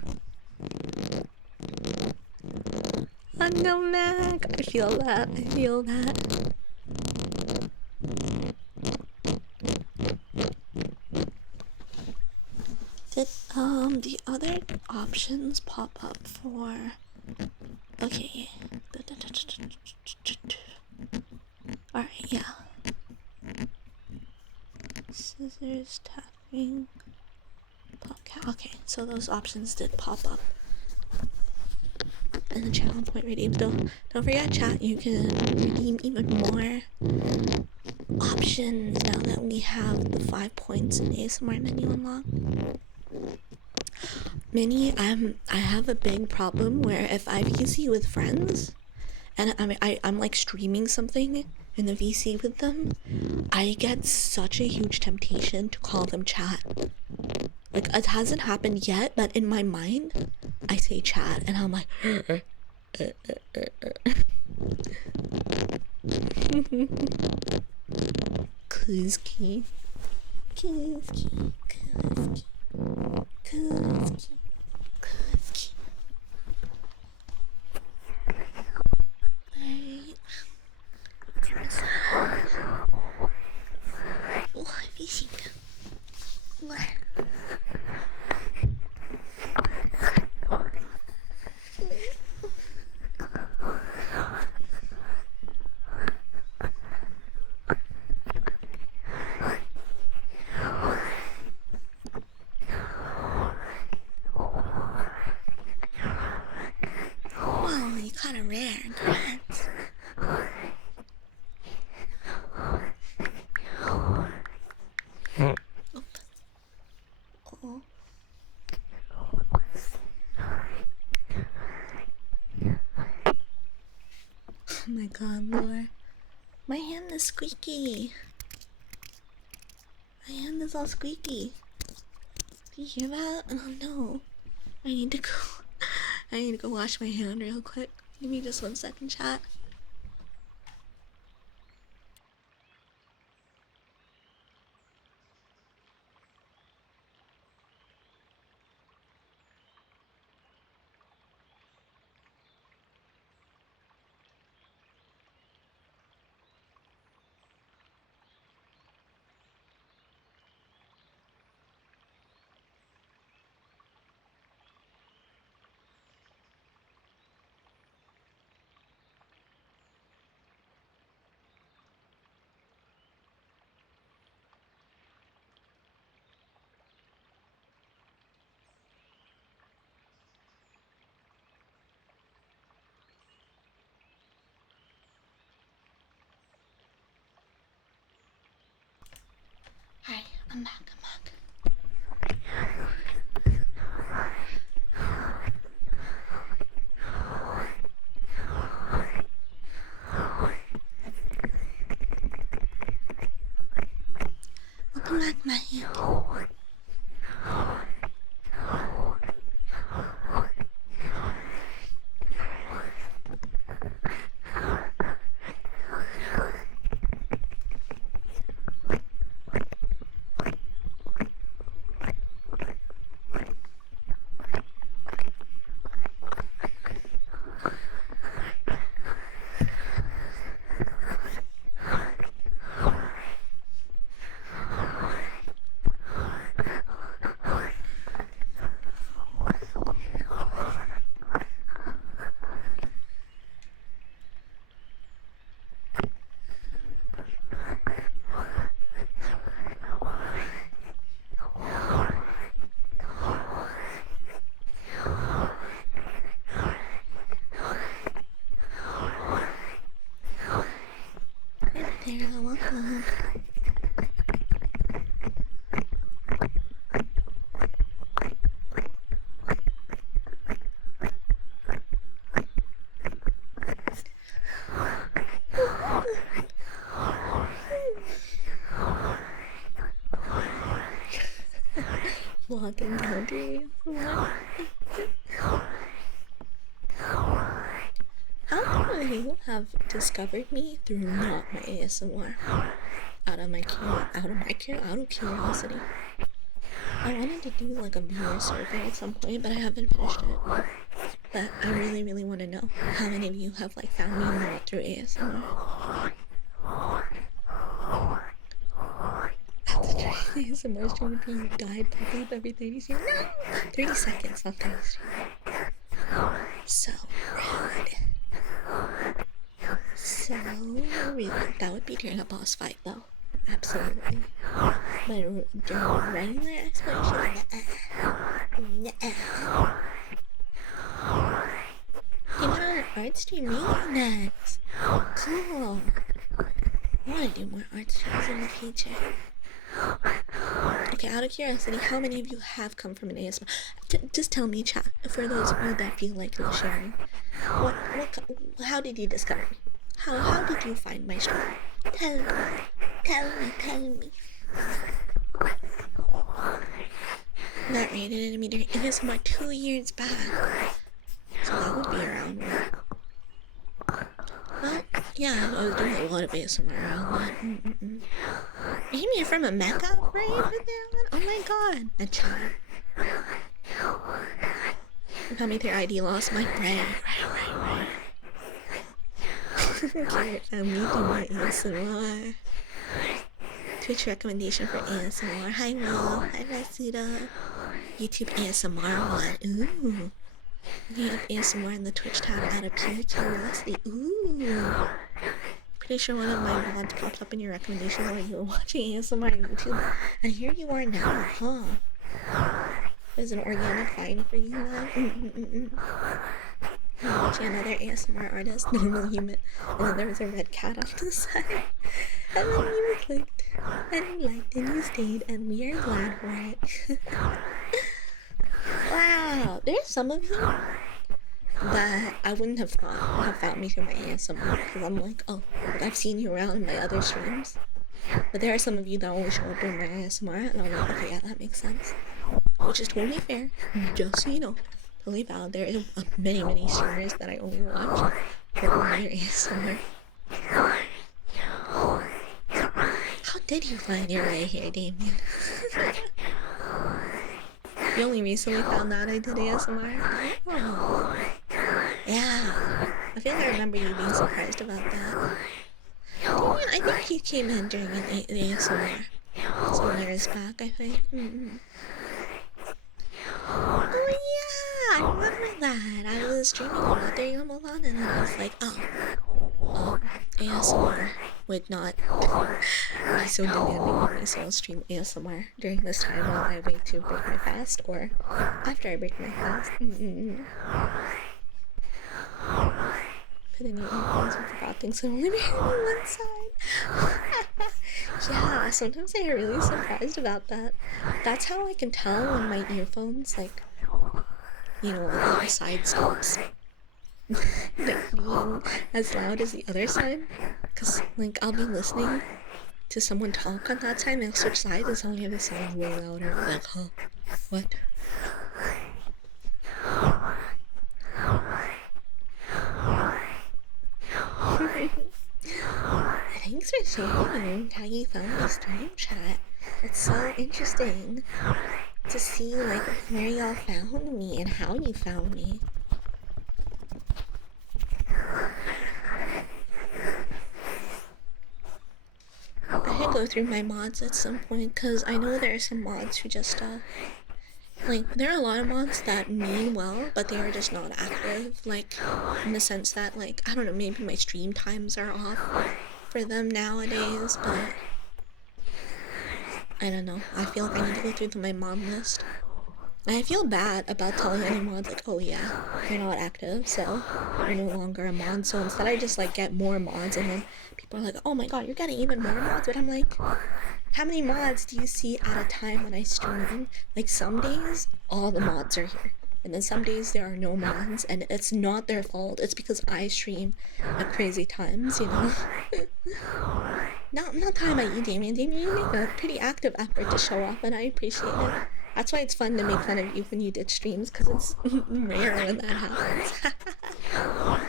Unknown Mac, I feel that. Did the other options pop up for? Okay. Alright, yeah. Scissors, tapping, podcast. Okay, so those options did pop up. And the channel point redeem. Don't forget, chat, you can redeem even more options now that we have the 5 points in ASMR menu unlocked. Minnie, I have a big problem where if I VC with friends and I'm like streaming something in the VC with them, I get such a huge temptation to call them chat. Like, it hasn't happened yet, but in my mind I say chat and I'm like Kuzki. Wow, you kinda rare. Congrats. Oh. Oh my god, Lord. My hand is squeaky. My hand is all squeaky. Do you hear that? Oh no. I need to go wash my hand real quick. Give me just 1 second, chat. Hi, I'm back. Welcome back, Matthew. Hey there, welcome. like encountering ASMR. How many of you have discovered me through not my ASMR? Out of curiosity. I wanted to do like a viewer survey at some point, but I haven't finished it. But I really, really want to know how many of you have like found me not through ASMR. ASMR stream if you died pop up every 30 seconds. No! 30 seconds, not 30 seconds. So rude. So rude. That would be during a boss fight though. Absolutely. But during a regular exploration, you want an art stream really next? Cool. I want to do more art streams in the future. Okay, out of curiosity, how many of you have come from an ASMR? Just tell me, chat, for those of you that feel like sharing. How did you discover me? How did you find my stream? Tell me. Not rated enemy during ASMR 2 years back. So that would be around what? Well, yeah, I was doing a lot of ASMR around that. Maybe you're from a Mecca right with that one? Oh my god. A chat. You got me through ID loss, my brain. Right. Okay, I'm meeting my ASMR. Twitch recommendation for ASMR. Hi Mo, hi Rasuda. YouTube ASMR one. Ooh. You have ASMR in the Twitch tab out of pure curiosity. Ooh. Pretty sure one of my mods popped up in your recommendation while you were watching ASMR on YouTube. And here you are now, huh? There's an organic find for you now. I'm watching another ASMR artist, normal human, and then there was a red cat on the side. And then you clicked, and you liked, and you stayed, and we are glad for it. Wow, there's some of you that I wouldn't have thought have found me through my ASMR, because I'm like, oh, I've seen you around in my other streams. But there are some of you that only show up during my ASMR, and I'm like, okay, yeah, that makes sense. Which is totally fair, just so you know. Totally valid. There is many streamers that I only watch for their ASMR. How did you find your way here, Damien? You only recently found out I did ASMR? Oh. Yeah. I feel like I remember you being surprised about that. Damien, I think you came in during an ASMR some years back, I think. Oh yeah, I remember that. I was streaming a lot during Ramadan, and then I was like, ASMR would not be so demanding of me, so I'll stream ASMR during this time while I wait to break my fast, or after I break my fast. Put in your earphones and forgot things, so only be on one side. Yeah, sometimes I get really surprised about that. That's how I can tell when my earphones, like, you know, like the side stops like being as loud as the other side. Cause like I'll be listening to someone talk on that side and I'll switch sides and suddenly the sound's way louder. I'm like, huh? What? Thanks for sharing how you found the stream chat. It's so interesting to see like where y'all found me and how you found me. I should go through my mods at some point because I know there are some mods who just like, there are a lot of mods that mean well, but they are just not active, like, in the sense that, like, I don't know, maybe my stream times are off for them nowadays, but I don't know. I feel like I need to go through my mod list. And I feel bad about telling any mods, like, oh yeah, you're not active, so you're no longer a mod, so instead I just, like, get more mods, and then people are like, oh my god, you're getting even more mods, but I'm like, how many mods do you see at a time when I stream? Like, some days, all the mods are here. And then some days there are no mods, and it's not their fault. It's because I stream at crazy times, you know? I'm not talking about you, Damien. Damien, you make a pretty active effort to show up, and I appreciate it. That's why it's fun to make fun of you when you ditch streams, because it's rare when that happens. Oh,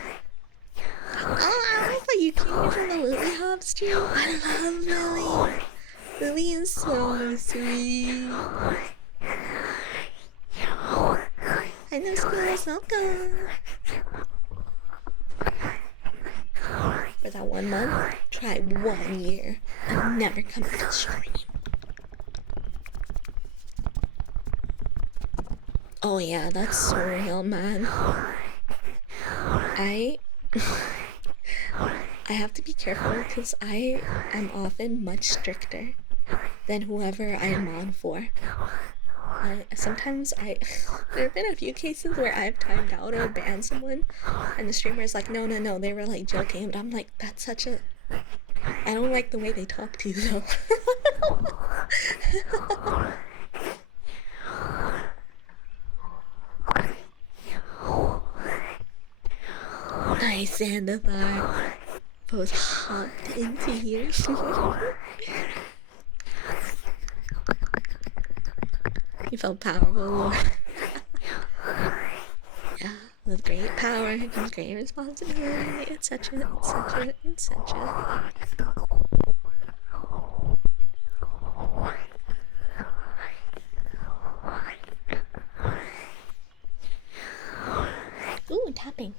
I thought you came here from the Lily Hop stream. I love Lily. Lily is so sweet. I know schools, welcome. For that 1 month, try 1 year and never come to the stream. Oh yeah, that's so real, man. I have to be careful because I am often much stricter than whoever I am on for. Sometimes there have been a few cases where I've timed out or banned someone, and the streamer is like, no, they were like joking, but I'm like, that's such a... I don't like the way they talk to you though. Nice, Sandivar. Both hopped into here. You felt powerful. Yeah, with great power comes great responsibility, etc., etc., etc. Ooh, tapping.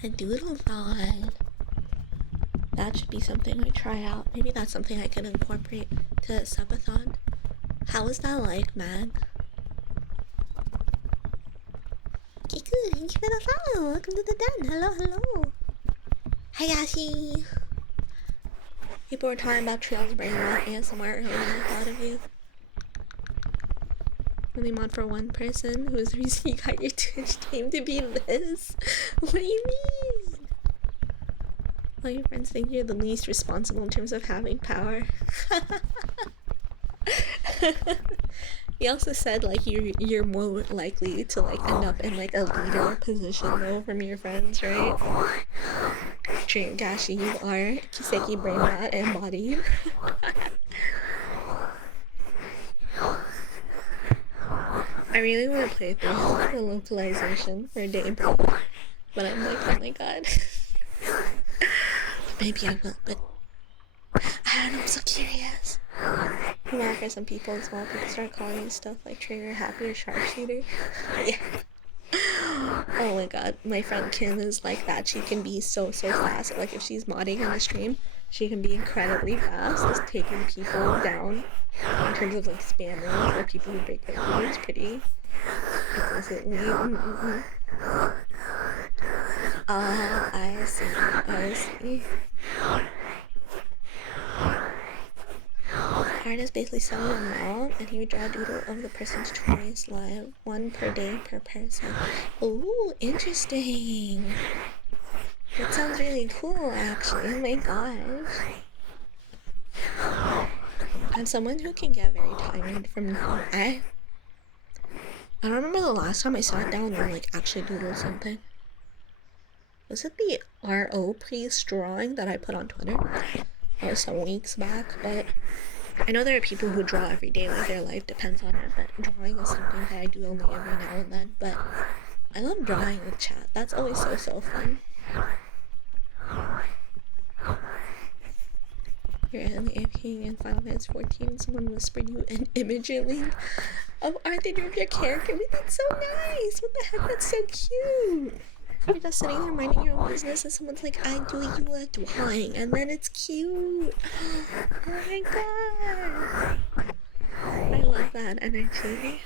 A doodle thon. That should be something I try out. Maybe that's something I can incorporate to subathon. How is that like, Mag? Kiku, thank you for the follow. Welcome to the den. Hello. Hi, Yashi. People were talking about Trails Brain Rot ASMR earlier and I thought of you. Only mod for one person. Who is the reason you got your Twitch name to be Liz? What do you mean? All your friends think you're the least responsible in terms of having power. He also said like you're more likely to like end up in like a leader position though from your friends, right? Dream Gashi, you are Kiseki Brain Rot embodied. I really want to play through the localization for Daybreak, but I'm like, oh my god. Maybe I will, but I don't know, I'm so curious. Well, for some people as well, people start calling me stuff like trigger happy or sharpshooter. Yeah. Oh my god, my friend Kim is like that. She can be so fast. Like if she's modding on the stream, she can be incredibly fast, just taking people down in terms of like spamming or people who break their rules pretty explicitly. I see. Artist basically selling them out, and he would draw a doodle of the person's choice live, 1 per day per person. Ooh, interesting. That sounds really cool, actually. Oh my gosh. I'm someone who can get very tired from I don't remember the last time I sat down and like actually doodled something. Was it the RO priest drawing that I put on Twitter? That was some weeks back, but I know there are people who draw every day, like their life depends on it, but drawing is something that I do only every now and then. But I love drawing with chat. That's always so fun. You're in the AFK in Final Fantasy 14, someone whispered you an image link of art they drew of your character. Wait, that's so nice! What the heck, that's so cute! You're just sitting there minding your own business and someone's like, I do you a drawing, and then it's cute! Oh my god! I love that energy.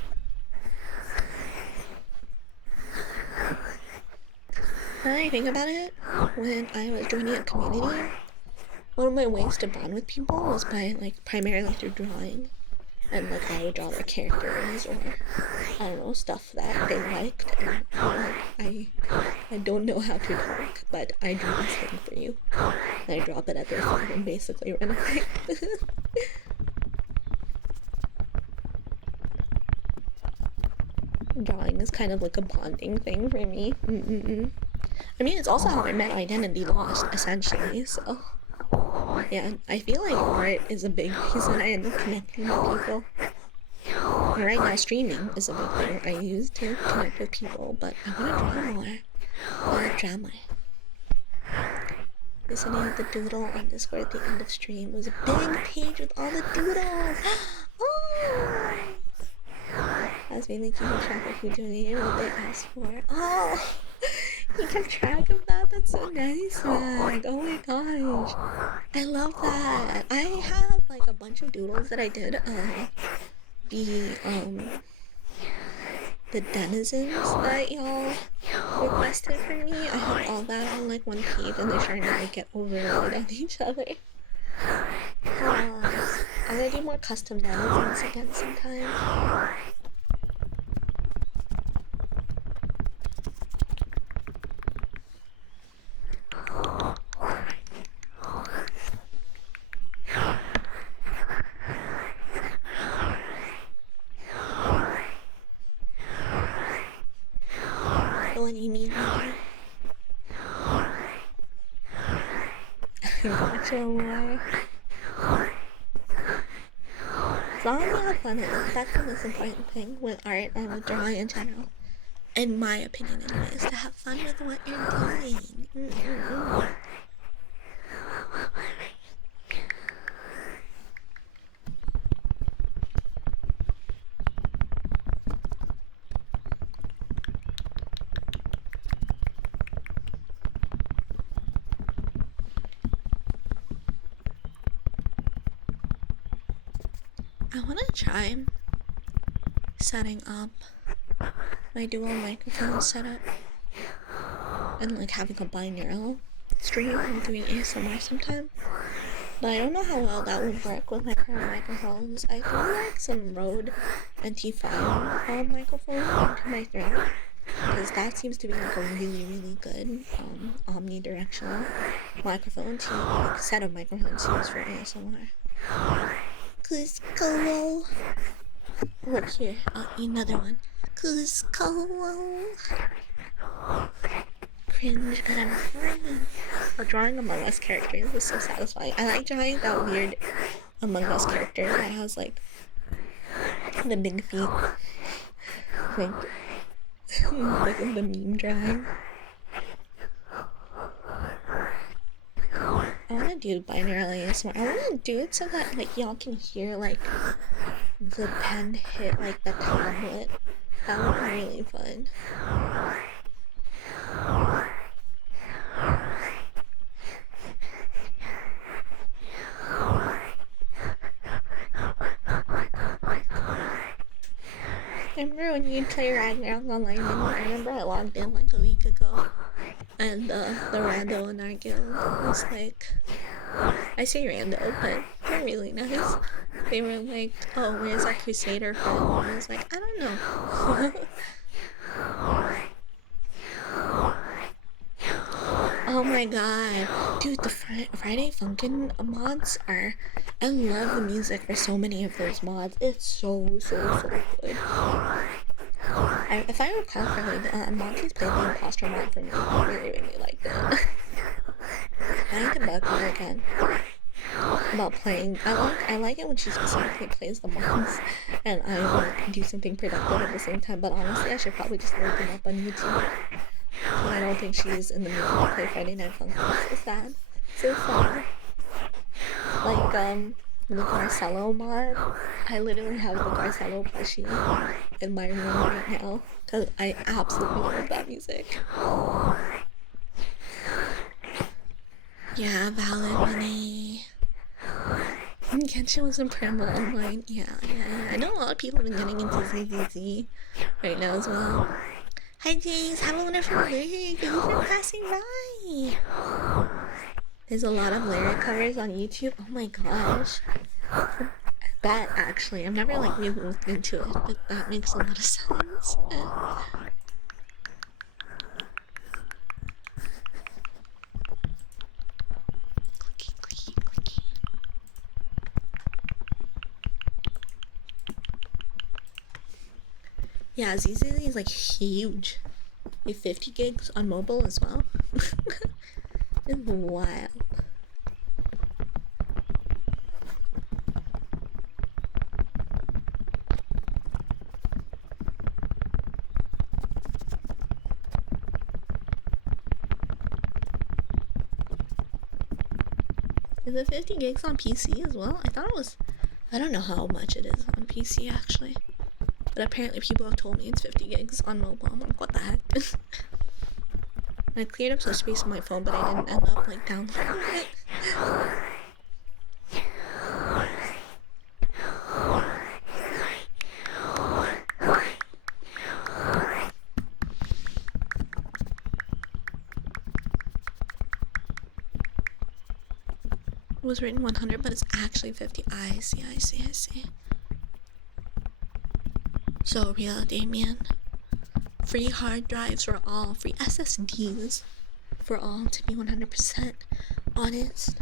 Now that I think about it, when I was joining a community, one of my ways to bond with people was by like primarily through drawing, and like I would draw their characters or I don't know, stuff that they liked, and I don't know how to talk, but I do this thing for you, and I drop it at their phone and basically run away. Drawing is kind of like a bonding thing for me. I mean, it's also how I met Identity Lost, essentially, so... Yeah, I feel like art is a big reason I end up connecting with people. And right now, streaming is a big thing I use to connect with people, but I want to draw more. I want to draw more. Listening to the doodle on Discord at the end of stream was a big page with all the doodles. Oh! I was mainly keeping track of who donated what they asked for. Oh! You kept track of that? That's so nice, man. Oh my gosh. I love that. I have like a bunch of doodles that I did. The denizens that y'all requested for me. I have all that on like one page and they're trying to like get overloaded on each other. I'm gonna do more custom denizens again sometime. When you need me. Gotcha, more. As long as you have fun, that's the most important thing with art and with drawing in general. In my opinion, anyways, to have fun with what you're doing. I want to try setting up my dual microphone setup and like having a binaural stream and doing ASMR sometime. But I don't know how well that would work with my current microphones. I do like some Rode NT5 microphone into my throat, because that seems to be like a really good omnidirectional microphone to like set of microphones to use for ASMR. Cusco. Look here, another one. Cusco. Cringe, but I'm fine. Drawing Among Us characters is so satisfying. I like drawing that weird Among Us character that has like the big feet, like in the meme drawing. I want to do binaural ASMR. I want to do it so that like y'all can hear like the pen hit like the tablet. That would be really fun. Remember when you'd play Ragnarok online? I remember I logged in like a week ago, and the rando in our guild was like, I say rando, but they're really nice. They were like, oh, where's our Crusader from? And I was like, I don't know. Oh my god. Dude, the Friday Funkin' mods are... I love the music for so many of those mods. It's so good. If I recall correctly, Monty's played the Imposter mod for me. I really liked it. I need to bug her again about playing. I like it when she specifically plays the mods and I like do something productive at the same time, but honestly I should probably just look them up on YouTube. I don't think she's in the mood to play Friday Night Funkin'. So sad. So sad. Like, the Garcello mod. I literally have the Garcello plushie in my room right now because I absolutely love that music. Yeah, valid money. Genshin was in Primal Online. Yeah. I know a lot of people have been getting into ZZZ right now as well. Hi James, have a wonderful week. Thank you for passing by. There's a lot of lyric covers on YouTube. Oh my gosh. That actually, I've never like really looked into it, but that makes a lot of sense. Clicky. Yeah, ZZZ is like huge. Like 50 gigs on mobile as well. It's wild. Is it 50 gigs on PC as well? I thought it was. I don't know how much it is on PC actually. But apparently people have told me it's 50 gigs on mobile. I'm like, what the heck? I cleared up some space on my phone, but I didn't end up like downloading it. It was written 100, but it's actually 50. I see. So real, Damien. Free hard drives for all, free SSDs for all, to be 100% honest.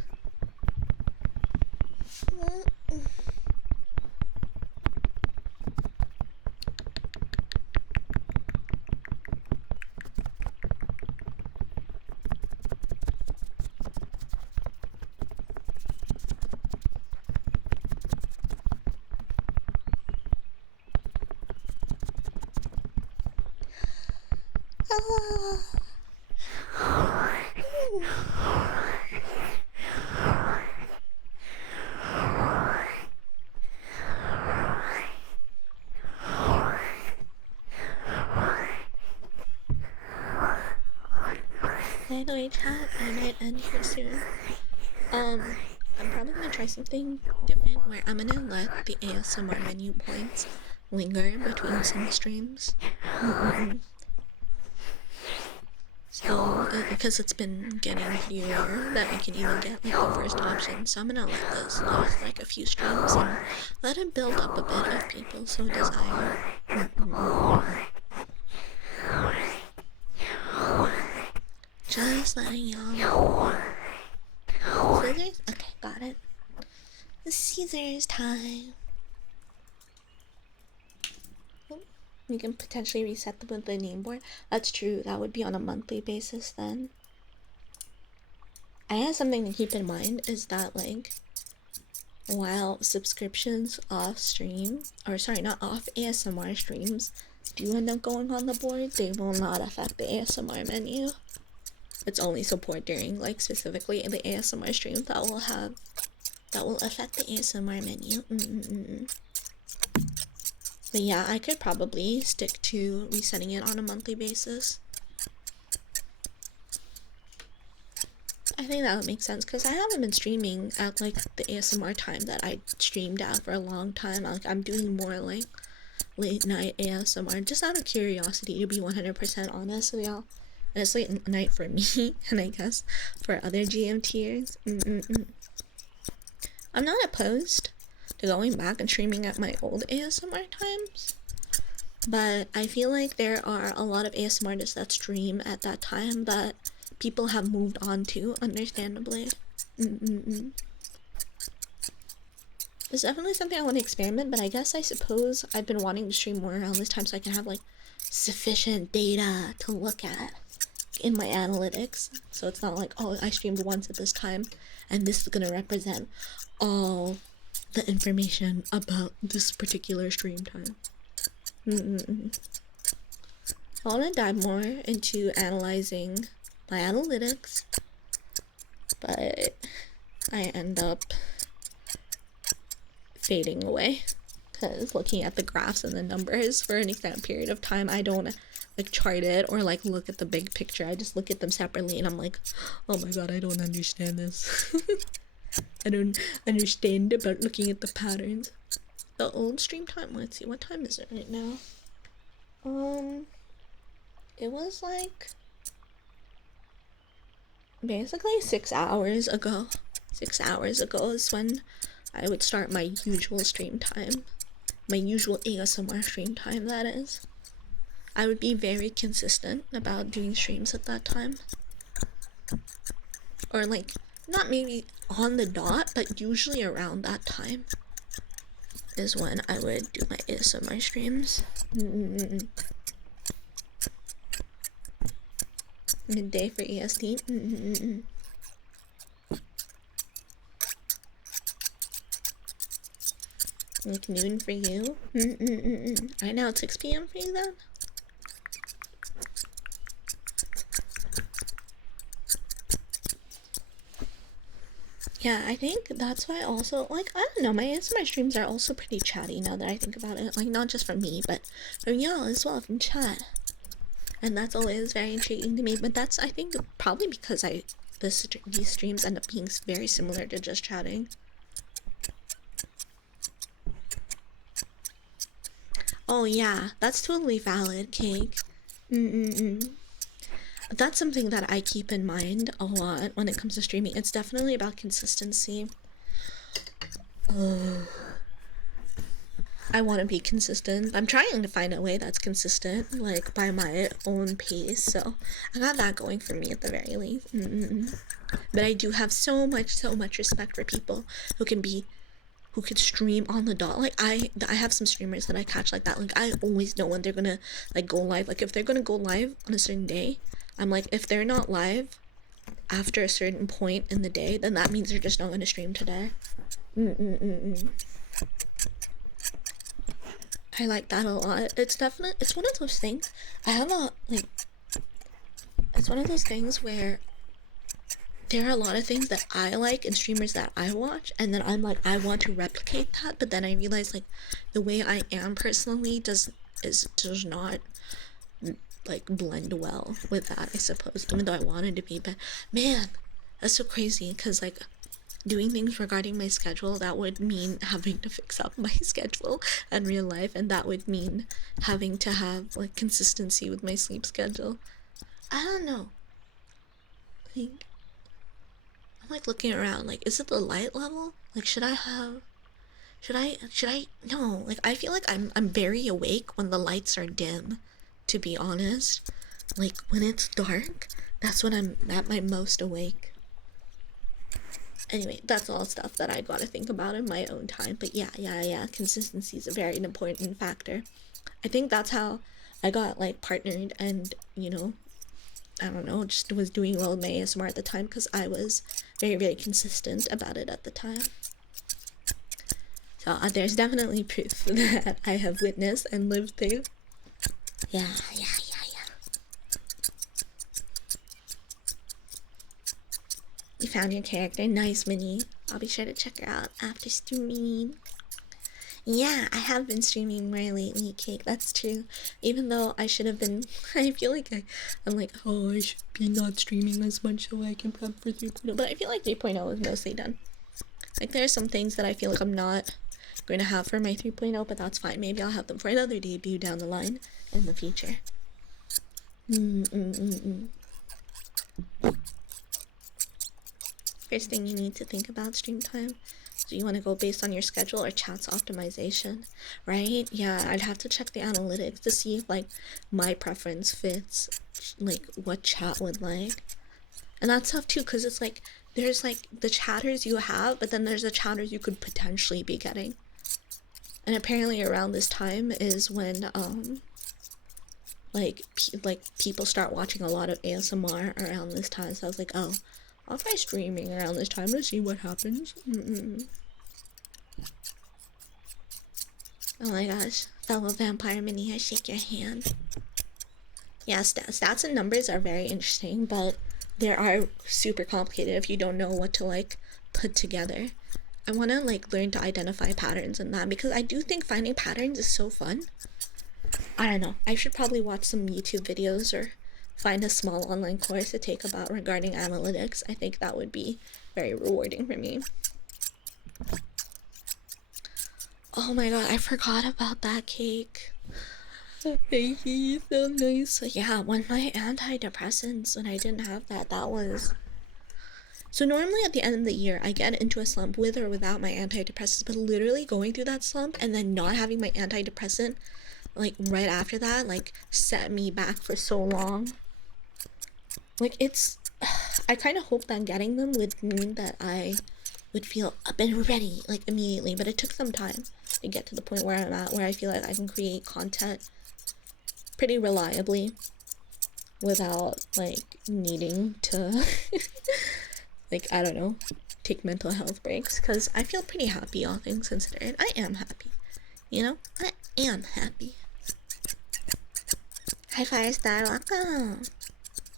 Anyway, chat, I might end here soon. I'm probably gonna try something different where I'm gonna let the ASMR menu points linger between some streams. So, because it's been getting pretty rare that we can even get like the first option, so I'm gonna let this last like a few streams and let it build up a bit if people so desire. Just letting y'all know. Scissors? Okay, got it. The scissors time. You can potentially reset them with the name board. That's true, that would be on a monthly basis then. I have something to keep in mind is that like while subscriptions off stream, or sorry, not off ASMR streams do end up going on the board, they will not affect the ASMR menu. It's only support during like specifically the ASMR stream that will affect the ASMR menu. But yeah, I could probably stick to resetting it on a monthly basis. I think that would make sense because I haven't been streaming at like the ASMR time that I streamed at for a long time. I'm doing more like late night ASMR just out of curiosity, to be 100% honest with y'all. And it's late night for me, and I guess for other GMTers. I'm not opposed to going back and streaming at my old ASMR times, but I feel like there are a lot of ASMR artists that stream at that time that people have moved on to, understandably. It's definitely something I want to experiment, but I suppose I've been wanting to stream more around this time so I can have like sufficient data to look at in my analytics, so it's not like, oh, I streamed once at this time and this is gonna represent all the information about this particular stream time. I want to dive more into analyzing my analytics, but I end up fading away because looking at the graphs and the numbers for an extended period of time, I don't like chart it or like look at the big picture. I just look at them separately and I'm like, oh my god, I don't understand this. I don't understand about looking at the patterns. The old stream time, let's see, what time is it right now? It was like basically 6 hours ago. 6 hours ago is when I would start my usual stream time. My usual ASMR stream time, that is. I would be very consistent about doing streams at that time. Or like, not maybe on the dot, but usually around that time is when I would do my ASMR streams. Midday for EST. Like noon for you. Right now it's 6 p.m. for you then? Yeah, I think that's why also, like, I don't know, my ASMR streams are also pretty chatty now that I think about it. Like, not just from me, but from y'all as well, from chat. And that's always very intriguing to me. But that's, I think, probably because these streams end up being very similar to just chatting. Oh yeah, that's totally valid, Cake. That's something that I keep in mind a lot when it comes to streaming. It's definitely about consistency. I want to be consistent. I'm trying to find a way that's consistent, like by my own pace. So I got that going for me at the very least. But I do have so much respect for people who could stream on the dot. Like I have some streamers that I catch like that. Like I always know when they're gonna like go live. Like if they're gonna go live on a certain day, I'm like, if they're not live after a certain point in the day, then that means they're just not gonna stream today. I like that a lot. It's one of those things. It's one of those things where there are a lot of things that I like in streamers that I watch, and then I'm like, I want to replicate that, but then I realize like the way I am personally does not like blend well with that, I suppose, even though I wanted to be. But man, that's so crazy, because like doing things regarding my schedule, that would mean having to fix up my schedule and real life, and that would mean having to have like consistency with my sleep schedule. I don't know, like I'm like looking around, like, is it the light level? Like, should I no, like I feel like I'm very awake when the lights are dim, to be honest. Like when it's dark, that's when I'm at my most awake. Anyway, that's all stuff that I gotta think about in my own time. But yeah, consistency is a very important factor. I think that's how I got like partnered, and you know, I don't know, just was doing well with my ASMR at the time because I was very consistent about it at the time. So there's definitely proof that I have witnessed and lived through. Yeah. You found your character. Nice, Minnie. I'll be sure to check her out after streaming. Yeah, I have been streaming more lately, Cake. That's true. Even though I should have been, I feel like I'm like, oh, I should be not streaming as much so I can prep for 3.0. But I feel like 3.0 is mostly done. Like there are some things that I feel like I'm not going to have for my 3.0, but that's fine. Maybe I'll have them for another debut down the line in the future. First thing you need to think about stream time. Do you want to go based on your schedule or chat's optimization? Right? Yeah, I'd have to check the analytics to see if like my preference fits like what chat would like. And that's tough too, because it's like there's like the chatters you have, but then there's the chatters you could potentially be getting. And apparently around this time is when like people start watching a lot of ASMR around this time. So I was like, oh, I'll try streaming around this time to see what happens. Oh my gosh, fellow vampire Minnie, I shake your hand. Yeah, stats and numbers are very interesting, but they are super complicated if you don't know what to like put together. I want to like learn to identify patterns in that, because I do think finding patterns is so fun. I don't know, I should probably watch some YouTube videos or find a small online course to take about regarding analytics. I think that would be very rewarding for me. Oh my god, I forgot about that, Cake. Thank you, so nice. So yeah, when my antidepressants, when I didn't have that was... So normally at the end of the year, I get into a slump with or without my antidepressants, but literally going through that slump and then not having my antidepressant, like right after that, like set me back for so long. Like it's... I kind of hoped that getting them would mean that I would feel up and ready, like immediately, but it took some time to get to the point where I'm at, where I feel like I can create content pretty reliably without like needing to like, I don't know, take mental health breaks, because I feel pretty happy, all things considered. I am happy, you know? I am happy. Hi, Firestar, welcome.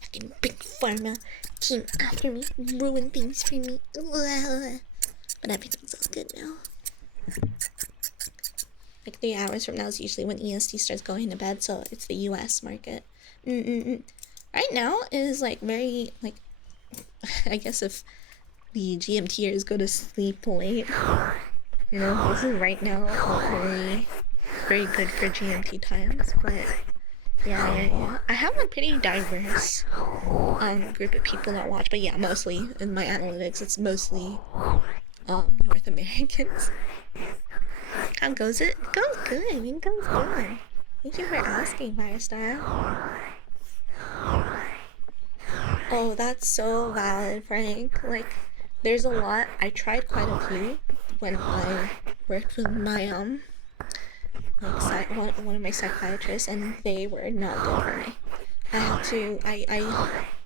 Fucking big pharma came after me, ruined things for me. But everything's all good now. Like 3 hours from now is usually when EST starts going to bed, so it's the US market. Right now is like very, like, I guess if the GMTers go to sleep late, you know, this is right now very, very good for GMT times, but yeah. I have a pretty diverse group of people that watch, but yeah, mostly in my analytics, it's mostly North Americans. How goes it? It goes good. It goes good. Thank you for asking, Firestyle. Oh, that's so valid, Frank. Like, there's a lot. I tried quite a few when I worked with my one of my psychiatrists, and they were not good for me. I had to. I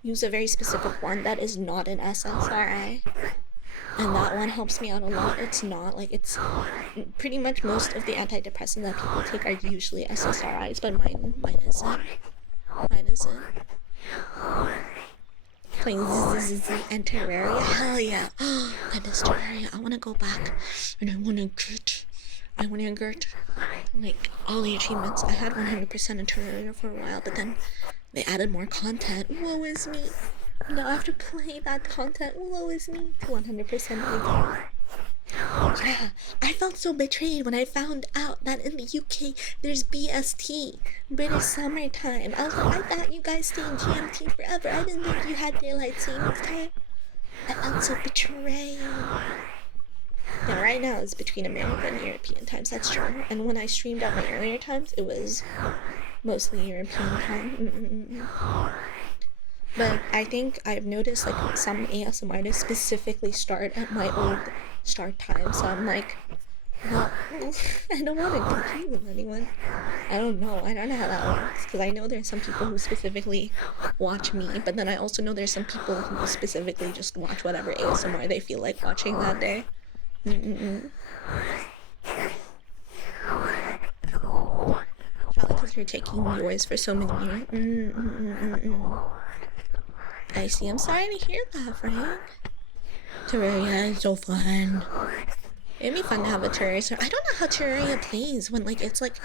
use a very specific one that is not an SSRI. And that one helps me out a lot. It's not, like, it's pretty much most of the antidepressants that people take are usually SSRIs, but mine isn't. Mine isn't. Playing ZZZ and Terraria? Hell yeah. I miss Terraria. I wanna go back and I wanna get like all the achievements. I had 100% in Terraria for a while, but then they added more content. Woe is me. Now I have to play that content. Woe is me. 100% again. Yeah, I felt so betrayed when I found out that in the UK there's BST, British Summertime. I was like, I thought you guys stayed in GMT forever. I didn't think you had daylight savings time. I felt so betrayed. Yeah, right now it's between American and European times. That's true. And when I streamed at my earlier times, it was mostly European time. But I think I've noticed, like, some ASM artists specifically start at my old start time, so I'm like, well, I don't want to compete with anyone. I don't know how that works, because I know there's some people who specifically watch me, but then I also know there's some people who specifically just watch whatever ASMR they feel like watching that day. Probably because you're taking yours for so many years. I see. I'm sorry to hear that, Frank. Terraria is so fun. It'd be fun to have a Terraria server. I don't know how Terraria plays when, like, it's like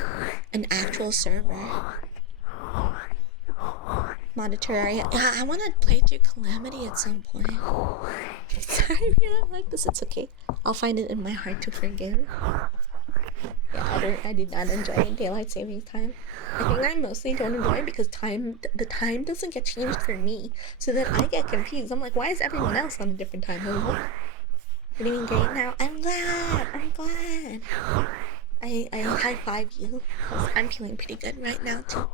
an actual server. Mod a Terraria. Yeah, I want to play through Calamity at some point. Sorry, yeah, like this. It's okay. I'll find it in my heart to forgive. Yeah, I did not enjoy daylight savings time. I think I mostly don't enjoy it because the time doesn't get changed for me, so then I get confused. I'm like, why is everyone else on a different time? You're doing great now. I'm glad. I high five you. I'm feeling pretty good right now too.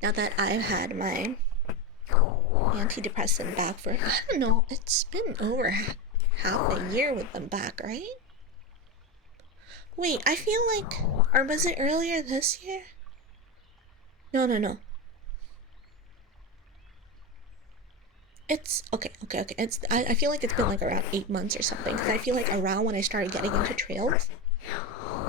Now that I've had my antidepressant back for, I don't know, it's been over half a year with them back, right? Wait, I feel like, or was it earlier this year? No. It's, okay. It's, I feel like it's been like around 8 months or something, because I feel like around when I started getting into Trails,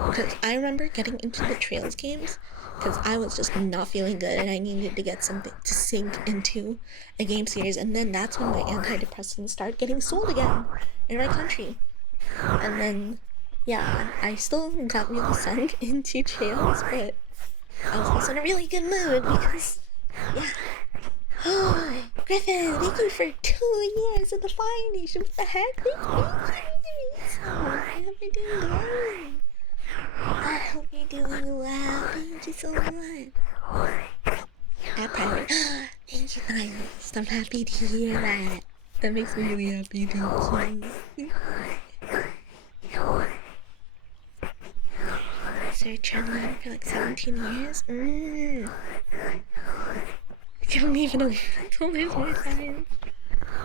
because I remember getting into the Trails games, because I was just not feeling good, and I needed to get something to sink into a game series, and then that's when my antidepressants started getting sold again in my country, and then, yeah, I still got really sunk into Trails, but I was also in a really good mood, because, yeah. Oh, Griffin, thank you for 2 years of the Fire Nation. What the heck? Thank you. I hope you're doing great. I hope you're doing well. Thank you so much. At private. Thank you guys. I'm happy to hear that. That makes me really happy too. Search online for like 17 years. I don't even know until there's more time.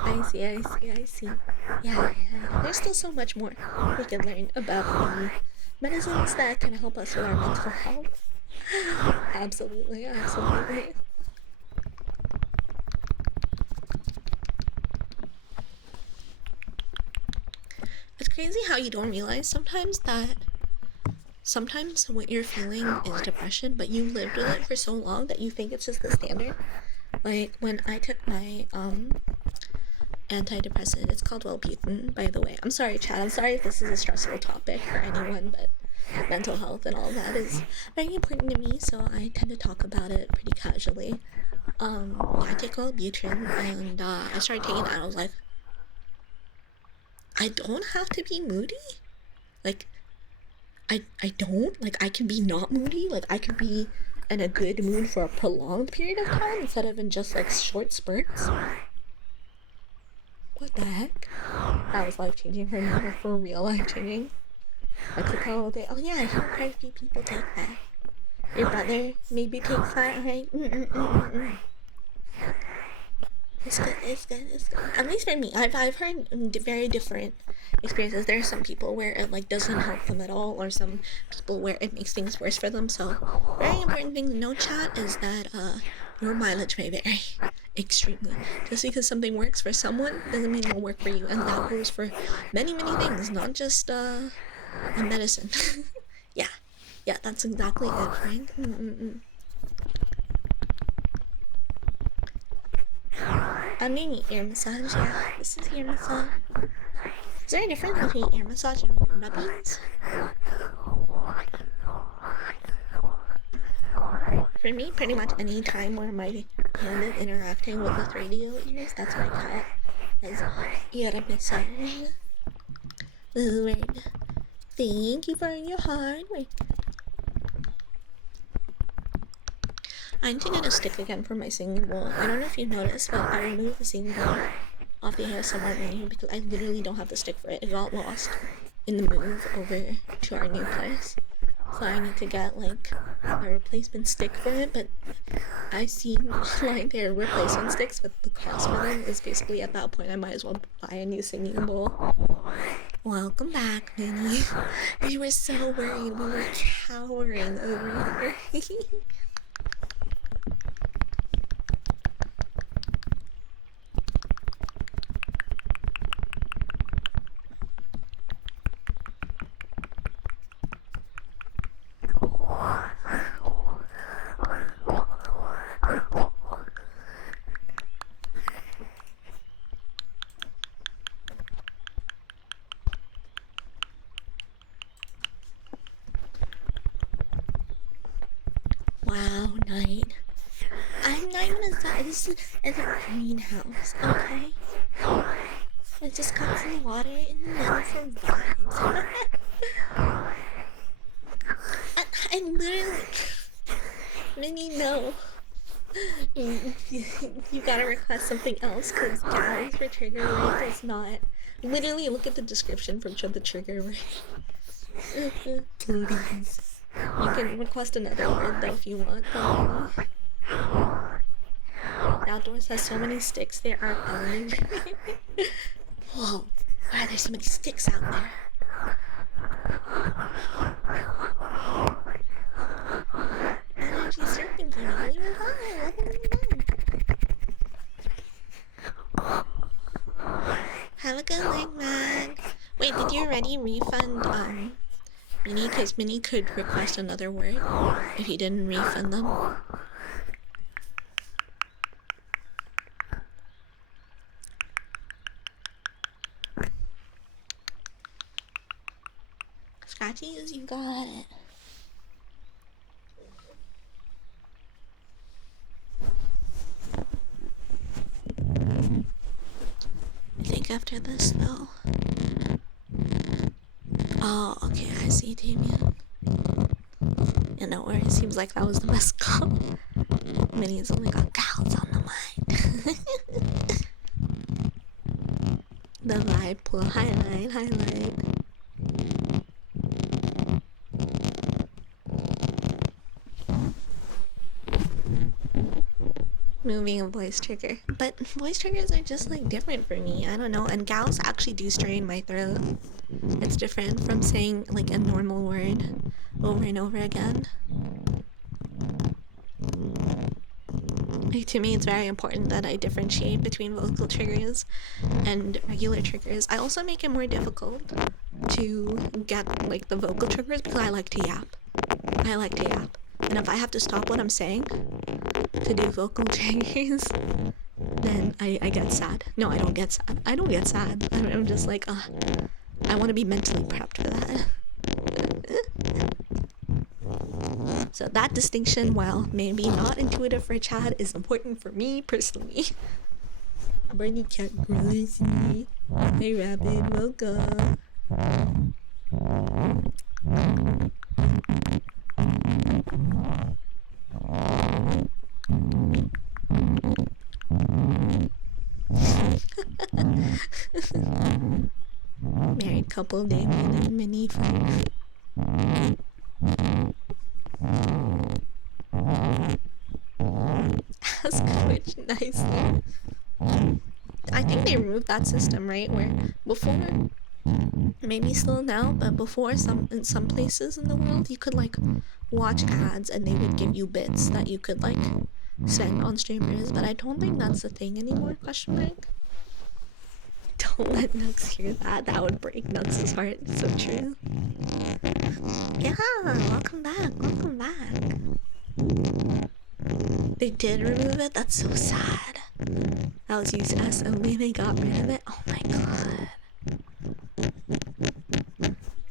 I see. Yeah. There's still so much more we can learn about the medicines that can help us with our mental health. Absolutely. how you don't realize sometimes that sometimes what you're feeling is depression, but you lived with it for so long that you think it's just the standard. Like when I took my antidepressant, it's called Wellbutrin, by the way. I'm sorry, Chad. I'm sorry if this is a stressful topic for anyone, but mental health and all that is very important to me, so I tend to talk about it pretty casually. I take Wellbutrin, and I started taking that. I was like, I don't have to be moody. Like, I don't. Like, I can be not moody. Like, I could be in a good mood for a prolonged period of time instead of in just like short spurts. What the heck? That was life changing for me. For real life changing. I could tell all day. Oh yeah, I hear quite a few people take that. Your brother maybe take Fyre, right? It's good, it's good, it's good. At least for me, I've heard very different experiences. There are some people where it like doesn't help them at all, or some people where it makes things worse for them. So, very important thing to know, chat, is that your mileage may vary extremely. Just because something works for someone doesn't mean it will work for you, and that goes for many things, not just medicine. yeah, that's exactly it, Frank. I'm doing ear massage. Yeah, this is ear massage. Is there a difference between ear massage and rubbies? For me, pretty much any time where my hand is interacting with the 3D ears, that's what I call it as ear massage. Word. Thank you for your hard work. I need to get a stick again for my singing bowl. I don't know if you noticed, but I removed the singing bowl off the ASMR menu because I literally don't have the stick for it. It got lost in the move over to our new place. So I need to get like a replacement stick for it, but I see like they're replacement sticks, but the cost for them is basically at that point I might as well buy a new singing bowl. Welcome back, Minnie. We were so worried. We were cowering over here. Wow, night. I'm not even inside. This is a greenhouse, okay? I just got some water in the middle for vines. I literally... Minnie, no. You gotta request something else, because Gallons for trigger rate does not... Literally, look at the description for the trigger rate. Please. You can request another word though if you want. The outdoors has so many sticks there are energy. Whoa, why are there so many sticks out there? Energy surfing game, believe it or not. Have a good night, man. Wait, did you already refund Minnie? Because Minnie could request another word if you didn't refund them. Scratchies, you got it. I think after this though. Oh, okay, I see, Damien. Yeah, no worries. Seems like that was the best call. Minnie's only got gals on the mind. The vibe pool. Highlight. Moving a voice trigger. But voice triggers are just like different for me. I don't know. And gals actually do strain my throat. It's different from saying like a normal word over and over again. Like, to me, it's very important that I differentiate between vocal triggers and regular triggers. I also make it more difficult to get like the vocal triggers because I like to yap. And if I have to stop what I'm saying to do vocal triggers, then I get sad. No, I don't get sad. I'm just like, I want to be mentally prepped for that. So that distinction, while maybe not intuitive for Chad, is important for me personally. Bernie cat release me. Hey rabbit, welcome. Married couple, Damien and Minnie. Ask which nicely. I think they removed that system, right? Where before, maybe still now, but before in some places in the world, you could like watch ads and they would give you bits that you could like send on streamers. But I don't think that's the thing anymore. Question mark. Don't let Nux hear that. That would break Nux's heart. So true. Yeah, welcome back. They did remove it? That's so sad. That was used as only they got rid of it. Oh my god.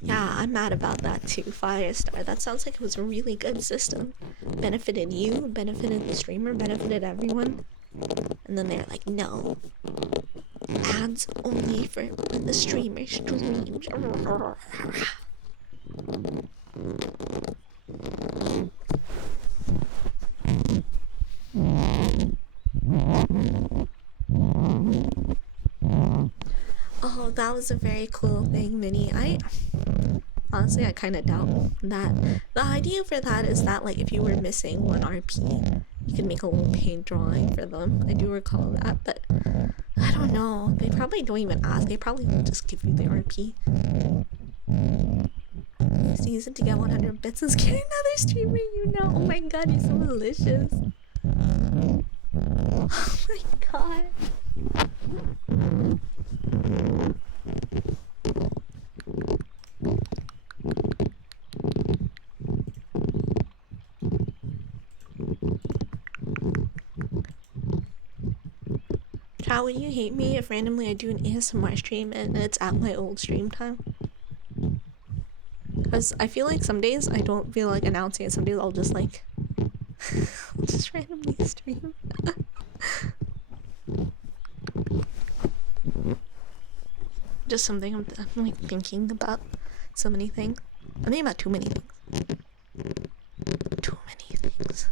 Yeah, I'm mad about that too, Firestar. That sounds like it was a really good system. Benefited you, benefited the streamer, benefited everyone. And then they're like, no. Ads only for when the streamer streams. Oh, that was a very cool thing, Minnie. Honestly, I kind of doubt that. The idea for that is that, like, if you were missing one RP, you could make a little paint drawing for them. I do recall that, but I don't know. They probably don't even ask. They probably just give you the RP. Just use it to get 100 bits and scare another streamer, you know. Oh my god, you're so malicious. Oh my god. How would you hate me if randomly I do an ASMR stream and it's at my old stream time? Because I feel like some days I don't feel like announcing it. Some days I'll just like I'll just randomly stream. Just something I'm like thinking about. So many things. I'm thinking about too many things. Too many things.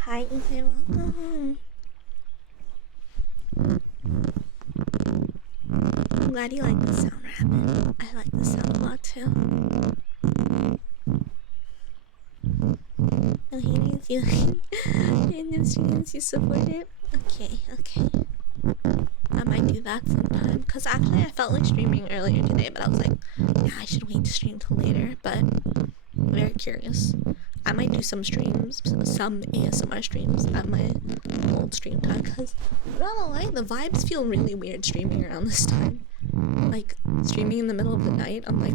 Hi, Ethan, welcome home. I'm glad you like the sound, Rabbit. I like the sound a lot too. Oh, he needs you. Random streams, you support it? Okay. I might do that sometime. Because actually, I felt like streaming earlier today, but I was like, yeah, I should wait to stream till later. But I'm very curious. I might do some streams, some ASMR streams at my old stream time. Because, I don't know why, the vibes feel really weird streaming around this time. Like, streaming in the middle of the night, I'm like,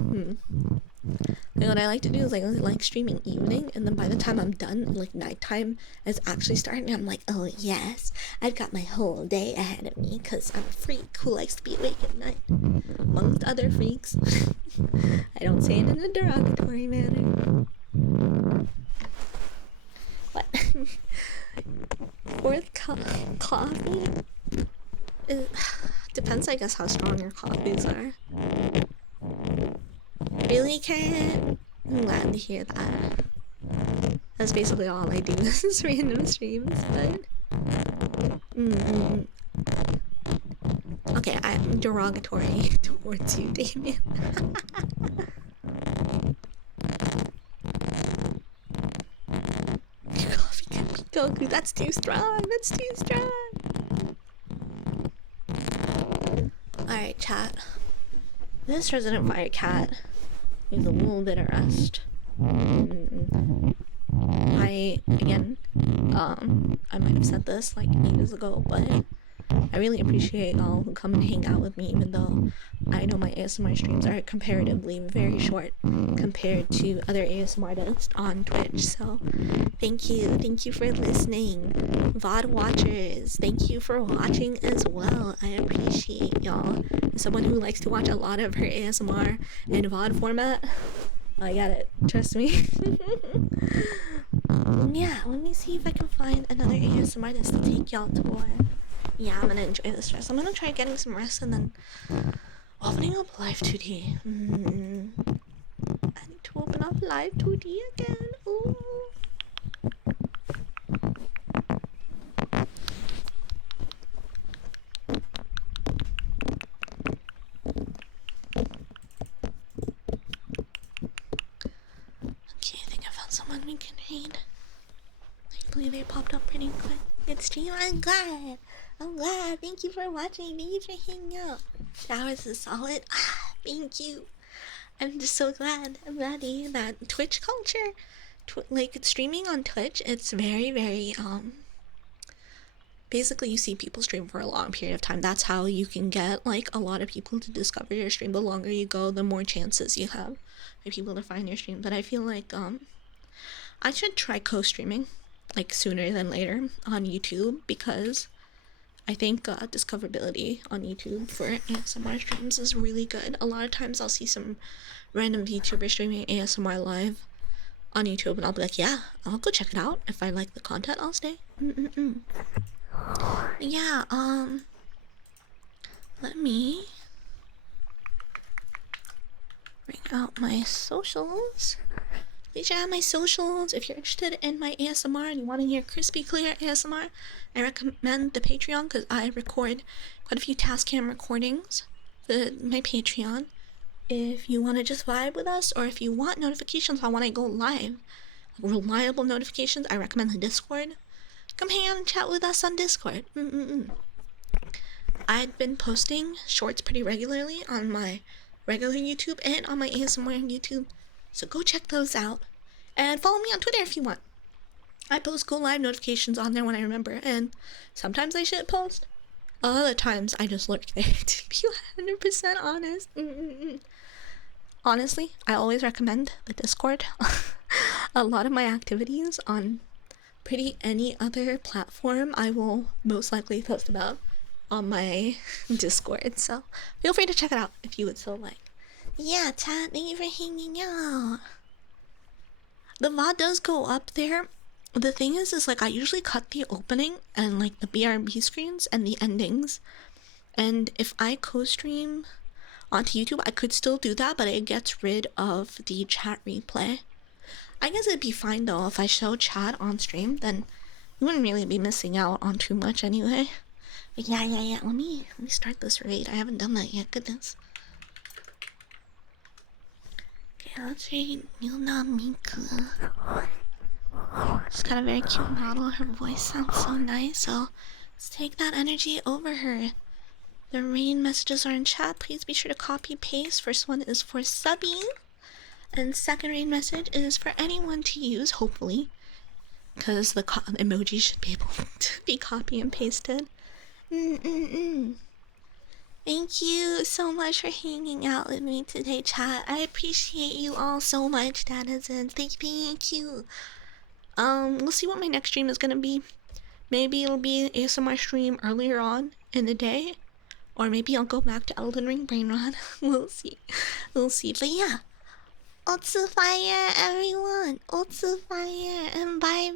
Like, what I like to do is like streaming evening, and then by the time I'm done, like nighttime is actually starting, I'm like, oh yes, I've got my whole day ahead of me, because I'm a freak who likes to be awake at night, amongst other freaks. I don't say it in a derogatory manner. What? Fourth coffee? Depends, I guess, how strong your coffees are. Really, Karen? I'm glad to hear that. That's basically all I do is random streams, but... Okay, I'm derogatory towards you, Damien. Your coffee can be Goku, that's too strong. That's too strong. Alright, chat. This Resident Fire cat needs a little bit of rest. I might have said this like ages ago, but I really appreciate y'all who come and hang out with me, even though I know my ASMR streams are comparatively very short compared to other ASMR artists on Twitch. So thank you for listening. VOD watchers, thank you for watching as well. I appreciate y'all. As someone who likes to watch a lot of her ASMR in VOD format, I got it, trust me. Yeah, let me see if I can find another ASMR artist to take y'all to war. Yeah, I'm gonna enjoy this rest. I'm gonna try getting some rest and then opening up Live 2D. I need to open up Live 2D again. Ooh. Okay, I think I found someone we can read. Thankfully they popped up pretty quick. Good stream. I'm glad. Thank you for watching. Thank you for hanging out. Showers is solid. Thank you. I'm just so glad. I'm glad to hear that. Twitch culture, like streaming on Twitch, it's very, very basically you see people stream for a long period of time. That's how you can get like a lot of people to discover your stream. The longer you go, the more chances you have for people to find your stream. But I feel like I should try co-streaming like sooner than later on YouTube, because I think discoverability on YouTube for ASMR streams is really good. A lot of times I'll see some random VTuber streaming ASMR live on YouTube and I'll be like, yeah, I'll go check it out. If I like the content, I'll stay. Yeah, let me bring out my socials. Please check out my socials. If you're interested in my ASMR and you want to hear crispy clear ASMR, I recommend the Patreon, because I record quite a few Tascam recordings for my Patreon. If you want to just vibe with us, or if you want notifications on when I go live, reliable notifications, I recommend the Discord. Come hang out and chat with us on Discord. I've been posting shorts pretty regularly on my regular YouTube and on my ASMR YouTube, so go check those out. And follow me on Twitter if you want. I post go live notifications on there when I remember, and sometimes I shit post. Other times I just lurk there, to be 100% honest. Honestly, I always recommend the Discord. A lot of my activities on pretty any other platform I will most likely post about on my Discord, so feel free to check it out if you would so like. Yeah, chat, thank you for hanging out. The VOD does go up there. The thing is like I usually cut the opening and like the BRB screens and the endings. And if I co-stream onto YouTube, I could still do that, but it gets rid of the chat replay. I guess it'd be fine though if I show chat on stream, then you wouldn't really be missing out on too much anyway. But yeah. Let me start this raid. I haven't done that yet. Goodness. Okay, let's raid Yuna Miku. She's got a very cute model. Her voice sounds so nice, so let's take that energy over her. The raid messages are in chat. Please be sure to copy paste. First one is for subbing, and second raid message is for anyone to use, hopefully, because the emoji should be able to be copy and pasted. Thank you so much for hanging out with me today, chat. I appreciate you all so much, denizens. Thank you. We'll see what my next stream is gonna be. Maybe it'll be an ASMR stream earlier on in the day, or maybe I'll go back to Elden Ring Brain Rot. We'll see. But yeah, Otsu Fire, everyone. Otsu Fire, and bye.